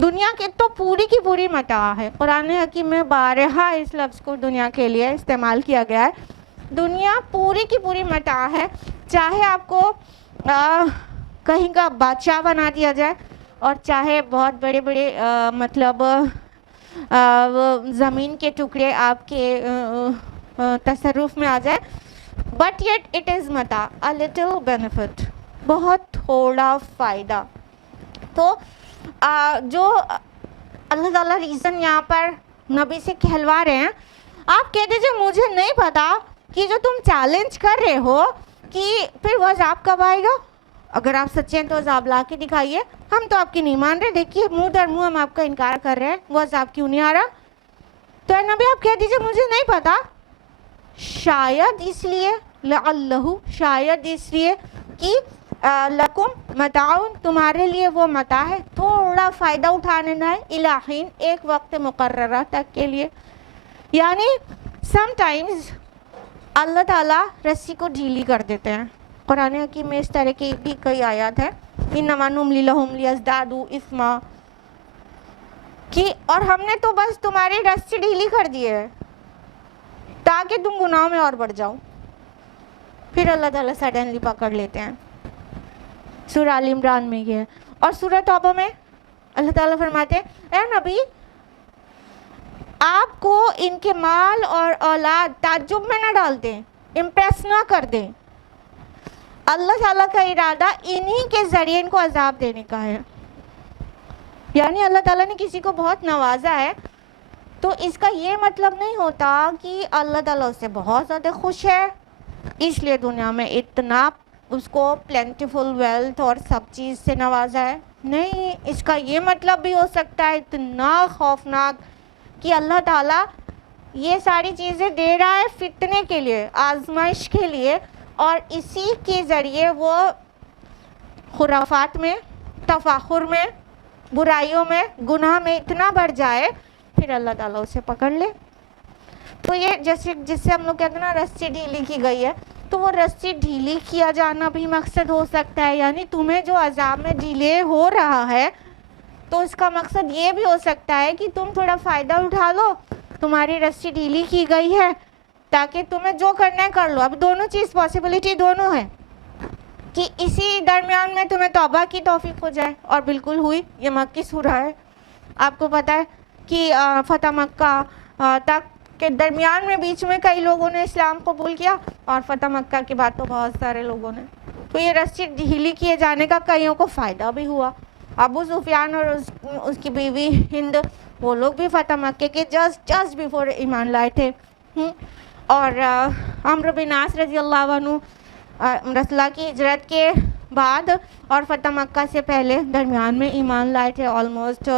دنیا کے تو پوری کی پوری متاع ہے، قرآن حکیم میں بارہا اس لفظ کو دنیا کے لیے استعمال کیا گیا ہے۔ دنیا پوری کی پوری متاع ہے، چاہے آپ کو کہیں کا بادشاہ بنا دیا جائے اور چاہے بہت بڑے بڑے مطلب زمین کے ٹکڑے آپ کے تصرف میں آ جائے، بٹ یٹ اٹ از متاع، a little benefit، بہت تھوڑا فائدہ۔ تو جو اللہ تعالیٰ ریزن یہاں پر نبی سے کہلوا رہے ہیں، آپ کہہ دیجیے مجھے نہیں پتا کہ جو تم چیلنج کر رہے ہو کہ پھر وہ عذاب کب آئے گا، اگر آپ سچے ہیں تو عذاب لا کے دکھائیے، ہم تو آپ کی نہیں مان رہے، دیکھیے منہ در منہ ہم آپ کا انکار کر رہے ہیں، وہ عذاب کیوں نہیں آ رہا؟ تو اے نبی آپ کہہ دیجیے مجھے نہیں پتا، شاید اس لیے، لعلہ شاید اس لیے کہ لکم متاعون تمہارے لیے وہ متاع ہے، تھوڑا فائدہ اٹھانے نہ ہے، الی حین ایک وقت مقررہ تک کے لیے۔ یعنی سم ٹائمز اللہ تعالیٰ رسی کو ڈھیلی کر دیتے ہیں۔ قرآن حکیم میں اس طرح کی بھی کئی آیات ہیں، انما نملی لہم لیزدادوا اثما، کہ اور ہم نے تو بس تمہاری رسی ڈھیلی کر دی ہے تاکہ تم گناہوں میں اور بڑھ جاؤ، پھر اللہ تعالیٰ سڈنلی پکڑ لیتے ہیں۔ سورہ آل عمران میں یہ ہے، اور سورہ توبہ میں اللہ تعالیٰ فرماتے ہیں اے نبی آپ کو ان کے مال اور اولاد تعجب میں نہ ڈال دیں، امپریس نہ کر دیں، اللہ تعالیٰ کا ارادہ انہی کے ذریعے ان کو عذاب دینے کا ہے۔ یعنی اللہ تعالیٰ نے کسی کو بہت نوازا ہے تو اس کا یہ مطلب نہیں ہوتا کہ اللہ تعالیٰ اس سے بہت زیادہ خوش ہے اس لیے دنیا میں اتنا اس کو پلینٹیفل ویلتھ اور سب چیز سے نوازا ہے۔ نہیں، اس کا یہ مطلب بھی ہو سکتا ہے اتنا خوفناک کہ اللہ تعالیٰ یہ ساری چیزیں دے رہا ہے فتنے کے لیے، آزمائش کے لیے، اور اسی کے ذریعے وہ خرافات میں، تفاخر میں، برائیوں میں، گناہ میں اتنا بڑھ جائے پھر اللہ تعالیٰ اسے پکڑ لے۔ تو یہ جس سے ہم لوگ کہتے ہیں نا رسی ڈھیلی کی گئی ہے، تو وہ رسی ڈھیلی کیا جانا بھی مقصد ہو سکتا ہے۔ یعنی تمہیں جو عذاب میں ڈیلے ہو رہا ہے تو اس کا مقصد یہ بھی ہو سکتا ہے کہ تم تھوڑا فائدہ اٹھا لو، تمہاری رسی ڈھیلی کی گئی ہے تاکہ تمہیں جو کرنا ہے کر لو۔ اب دونوں چیز پاسبلٹی دونوں ہے کہ اسی درمیان میں تمہیں توبہ کی توفیق ہو جائے، اور بالکل ہوئی۔ یہ مکی سورہ ہے، آپ کو پتہ ہے کہ فتح مکہ تک کے درمیان میں بیچ میں کئی لوگوں نے اسلام قبول کیا، اور فتح مکہ کے بعد تو بہت سارے لوگوں نے۔ تو یہ رسی ڈھیلی کیے جانے کا کئیوں کو فائدہ بھی ہوا. ابو سفیان اور اس کی بیوی ہند وہ لوگ بھی فتح مکے کے جسٹ بیفور ایمان لائے تھے. اور عمرو بن عاص رضی اللہ عنہ رسول اللہ کی ہجرت کے بعد اور فتح مکہ سے پہلے درمیان میں ایمان لائے تھے آلموسٹ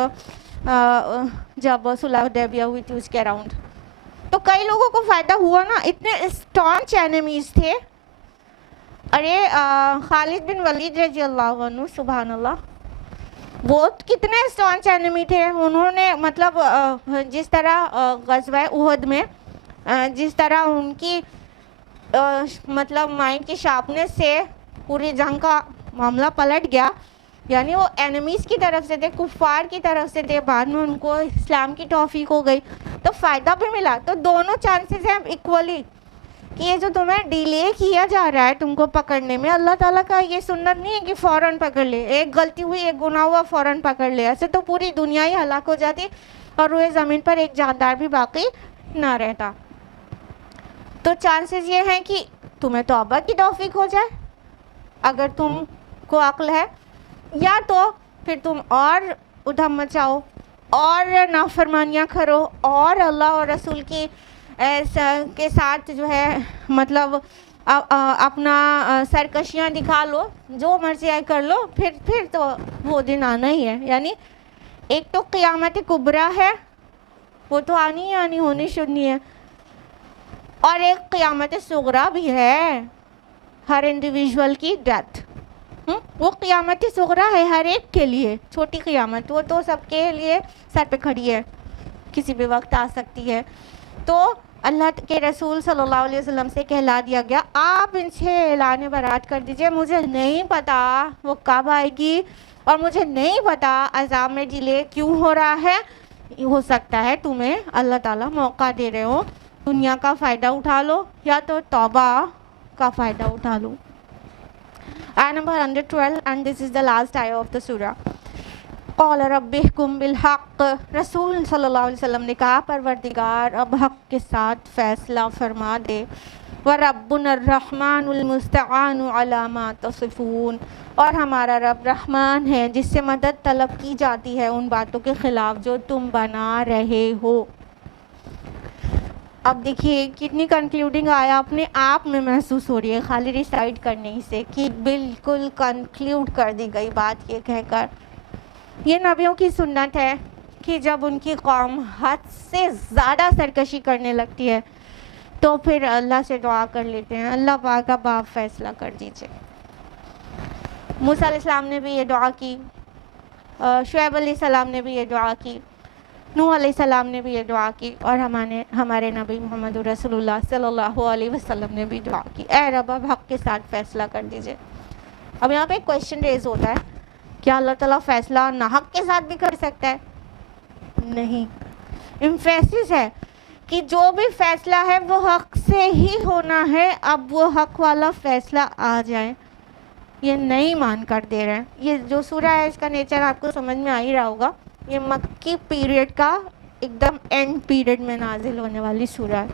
جب صلح حدیبیہ ہوئی تھی اس کے اراؤنڈ. تو کئی لوگوں کو فائدہ ہوا نا, اتنے اسٹانچ اینیمیز تھے. ارے خالد بن ولید رضی اللہ عنہ سبحان اللہ, وہ کتنے اسٹانچ اینیمی تھے. انہوں نے مطلب جس طرح غزوہ احد میں جس طرح ان کی مطلب مائنڈ کی شارپنیس سے پوری جنگ کا معاملہ پلٹ گیا, یعنی وہ اینیمیز کی طرف سے تھے, کفار کی طرف سے تھے, بعد میں ان کو اسلام کی توفیق ہو گئی تو فائدہ بھی ملا. تو دونوں چانسز ہیں ایکولی کہ یہ جو تمہیں ڈیلے کیا جا رہا ہے تم کو پکڑنے میں, اللہ تعالیٰ کا یہ سنت نہیں ہے کہ فوراً پکڑ لے, ایک غلطی ہوئی ایک گناہ ہوا فوراً پکڑ لے, ایسے تو پوری دنیا ہی ہلاک ہو جاتی اور روئے زمین پر ایک جاندار بھی باقی نہ رہتا. تو چانسز یہ ہیں کہ تمہیں توبہ کی توفیق ہو جائے اگر تم کو عقل ہے, یا تو پھر تم اور ادھم مچاؤ اور نافرمانیاں کرو اور اللہ اور رسول کی کے ساتھ جو ہے مطلب اپنا سرکشیاں دکھا لو, جو مرضی آئے کر لو, پھر تو وہ دن آنا ہی ہے. یعنی ایک تو قیامت کبریٰ ہے, وہ تو آنی ہونی شدنی ہے, اور ایک قیامت صغریٰ بھی ہے, ہر انڈیویژول کی ڈیتھ. وہ قیامت صغریٰ ہے ہر ایک کے لیے, چھوٹی قیامت وہ تو سب کے لیے سر پہ کھڑی ہے, کسی بھی وقت آ سکتی ہے. تو اللہ کے رسول صلی اللہ علیہ وسلم سے کہلا دیا گیا آپ ان سے اعلان برات کر دیجئے, مجھے نہیں پتا وہ کب آئے گی اور مجھے نہیں پتا عذاب میں ڈیلے کیوں ہو رہا ہے, ہو سکتا ہے تمہیں اللہ تعالیٰ موقع دے رہے ہو, دنیا کا فائدہ اٹھا لو یا تو توبہ کا فائدہ اٹھا لو. آیت number 112 and this is the last ayah of the surah. قال رب احکم بالحق, رسول صلی اللہ علیہ وسلم نے کہا پروردگار اب حق کے ساتھ فیصلہ فرما دے. وَرَبُّنَا الرَّحْمَنُ الْمُسْتَعَانُ عَلَى مَا تَصِفُونَ, اور ہمارا رب رحمان ہے جس سے مدد طلب کی جاتی ہے ان باتوں کے خلاف جو تم بنا رہے ہو. اب دیکھیے کتنی کنکلیوڈنگ آیا اپنے آپ میں محسوس ہو رہی ہے خالی ریسائٹ کرنے ہی سے کہ بالکل کنکلیوڈ کر دی گئی بات یہ کہہ کر. یہ نبیوں کی سنت ہے کہ جب ان کی قوم حد سے زیادہ سرکشی کرنے لگتی ہے تو پھر اللہ سے دعا کر لیتے ہیں اللہ پاک اب آپ فیصلہ کر دیجئے. موسیٰ علیہ السلام نے بھی یہ دعا کی, شعیب علیہ السلام نے بھی یہ دعا کی, نوح علیہ السلام نے بھی یہ دعا کی, اور ہمارے نبی محمد رسول اللہ صلی اللہ علیہ وسلم نے بھی دعا کی اے رب اب حق کے ساتھ فیصلہ کر دیجئے. اب یہاں پہ ایک کویشچن ریز ہوتا ہے, کیا اللہ تعالیٰ فیصلہ ناحق کے ساتھ بھی کر سکتا ہے؟ نہیں. امفیسس ہے کہ جو بھی فیصلہ ہے وہ حق سے ہی ہونا ہے, اب وہ حق والا فیصلہ آ جائے. یہ نہیں مان کر دے رہے ہیں. یہ جو سورہ ہے اس کا نیچر آپ کو سمجھ میں آ ہی رہا ہوگا, یہ مکی پیریڈ کا ایک دم اینڈ پیریڈ میں نازل ہونے والی سورہ ہے.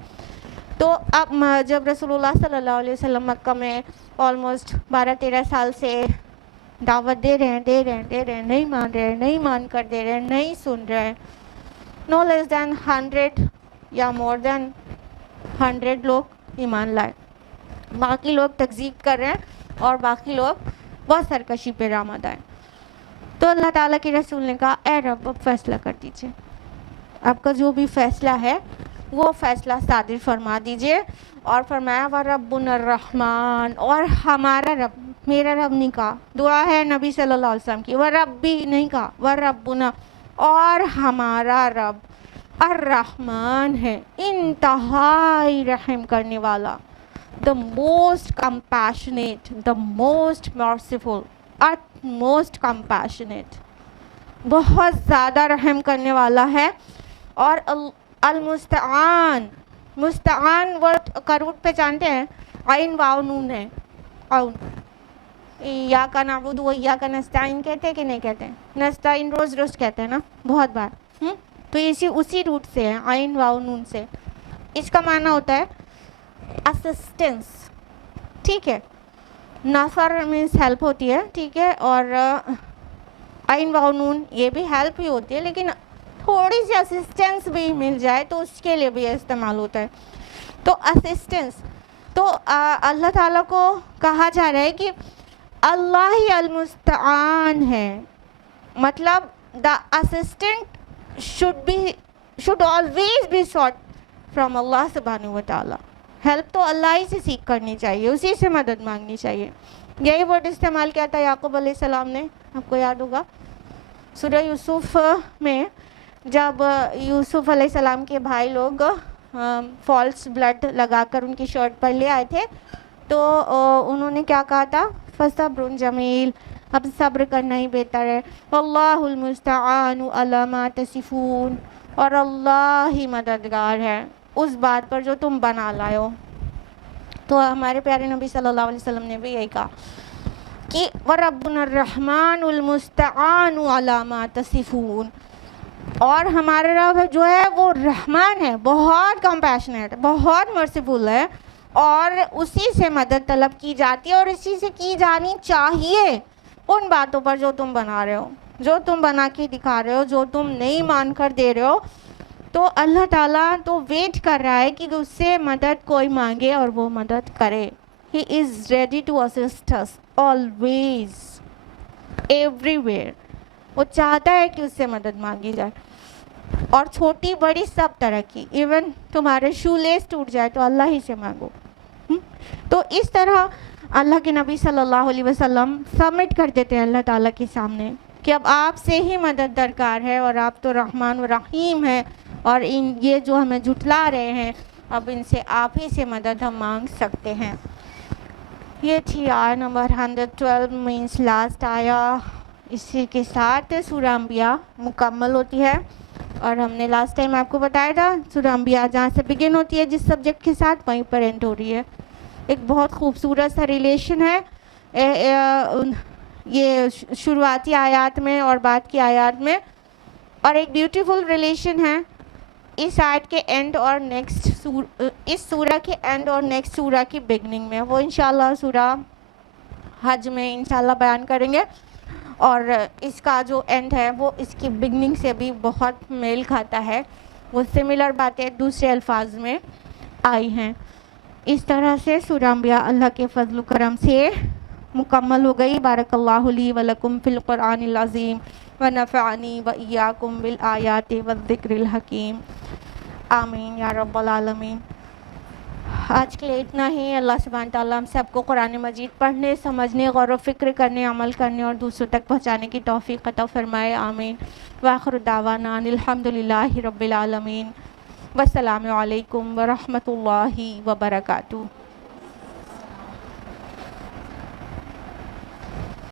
تو اب جب رسول اللہ صلی اللہ علیہ وسلم مکہ میں آلموسٹ 12-13 سال سے دعوت دے رہے ہیں, نہیں مان کر دے رہے ہیں, نہیں سن رہے ہیں, نو لیس دین 100 یا مور دین 100 لوگ ایمان لائے, باقی لوگ تکذیب کر رہے ہیں اور باقی لوگ بہت سرکشی پہ آمد آئے. تو اللہ تعالیٰ کے رسول نے کہا اے رب اب فیصلہ کر دیجئے, آپ کا جو بھی فیصلہ ہے وہ فیصلہ صادر فرما دیجئے. اور فرمایا وَرَبُّنَا الرَّحْمَنُ, اور ہمارا رب, میرا رب نہیں کہا, دعا ہے نبی صلی اللہ علیہ وسلم کی, وَرَبِّ نہیں کہا, وَرَبُّنَا, اور ہمارا رب الرحمن ہے, انتہائی رحم کرنے والا, the most compassionate, the most merciful, utmost compassionate, بہت زیادہ رحم کرنے والا ہے. اور المستعان, مستعان ورڈ کا روٹ پہ جانتے ہیں, عین واو نون ہے, عون, ایاک نعبد و ایاک نستعین کہتے ہیں کہ نہیں کہتے ہیں؟ نستعین روز کہتے ہیں نا بہت بار. تو اسی روٹ سے ہے, عین واو نون سے. اس کا معنی ہوتا ہے اسسٹنس, ٹھیک ہے, نصر مینس ہیلپ ہوتی ہے, ٹھیک ہے, اور عین واو نون یہ بھی ہیلپ ہی ہوتی ہے, لیکن تھوڑی سی اسسٹنس بھی مل جائے تو اس کے لیے بھی استعمال ہوتا ہے. تو اسسٹنس تو اللہ تعالیٰ کو کہا جا رہا ہے کہ اللہ ہی المستعان ہے, مطلب the assistance should always be sought from اللہ سبحانہ و تعالیٰ. ہیلپ تو اللہ ہی سے سیکھ کرنی چاہیے, اسی سے مدد مانگنی چاہیے. یہی ورڈ استعمال کیا تھا یعقوب علیہ السلام نے, آپ کو یاد ہوگا سورہ یوسف میں, جب یوسف علیہ السلام کے بھائی لوگ فالس بلڈ لگا کر ان کی شرٹ پر لے آئے تھے, تو انہوں نے کیا کہا تھا, فصبر جمیل, اب صبر کرنا ہی بہتر ہے, واللہ المستعان علی ما تصفون, اور اللہ ہی مددگار ہے اس بات پر جو تم بنا لائے ہو. تو ہمارے پیارے نبی صلی اللہ علیہ وسلم نے بھی یہی کہا کہ وَرَبُّنَا الرَّحْمَنُ الْمُسْتَعَانُ عَلَى مَا تَصِفُونَ, اور ہمارا رب جو ہے وہ رحمان ہے, بہت کمپیشنیٹ, بہت مرسیفل ہے, اور اسی سے مدد طلب کی جاتی ہے اور اسی سے کی جانی چاہیے ان باتوں پر جو تم بنا رہے ہو, جو تم بنا کے دکھا رہے ہو, جو تم نہیں مان کر دے رہے ہو. تو اللہ تعالیٰ تو ویٹ کر رہا ہے کہ اس سے مدد کوئی مانگے اور وہ مدد کرے. He is ready to assist us always, everywhere. وہ چاہتا ہے کہ اس سے مدد مانگی جائے, اور چھوٹی بڑی سب طرح کی, ایون تمہارے شو لیس ٹوٹ جائے تو اللہ ہی سے مانگو. تو اس طرح اللہ کے نبی صلی اللہ علیہ وسلم سبمٹ کر دیتے ہیں اللہ تعالیٰ کے سامنے کہ اب آپ سے ہی مدد درکار ہے, اور آپ تو رحمان و رحیم ہیں, اور یہ جو ہمیں جھٹلا رہے ہیں اب ان سے آپ ہی سے مدد ہم مانگ سکتے ہیں. یہ تھی آیہ نمبر 112 مینس لاسٹ آیا. اسی کے ساتھ سورہ انبیاء مکمل ہوتی ہے, اور ہم نے لاسٹ ٹائم آپ کو بتایا تھا سورہ انبیاء جہاں سے بگن ہوتی ہے جس سبجیکٹ کے ساتھ, وہیں پر اینڈ ہو رہی ہے. ایک بہت خوبصورت سا ریلیشن ہے یہ شروعاتی آیات میں اور بعد کی آیات میں, اور ایک بیوٹیفل ریلیشن ہے اس آیت کے اینڈ اور نیکسٹ اس سورہ کے اینڈ اور نیکسٹ سورہ کی بگننگ میں. وہ انشاءاللہ سورہ حج میں انشاءاللہ بیان کریں گے, اور اس کا جو اینڈ ہے وہ اس کی بگننگ سے بھی بہت میل کھاتا ہے, وہ سملر باتیں دوسرے الفاظ میں آئی ہیں. اس طرح سے سورہ انبیاء اللہ کے فضل و کرم سے مکمل ہو گئی. بارک اللہ لی و لکم فی القرآن العظیم ونفعنی و ایاکم بالآیات والذکر الحکیم, آمین یا رب العالمین. آج کے لیے اتنا ہی. اللہ سبحانہ تعالیٰ ہم سب کو قرآن مجید پڑھنے, سمجھنے, غور و فکر کرنے, عمل کرنے اور دوسروں تک پہنچانے کی توفیق عطا فرمائے, آمین. وآخر دعوانا الحمد للہ رب العالمین. والسلام علیکم ورحمۃ اللہ وبرکاتہ.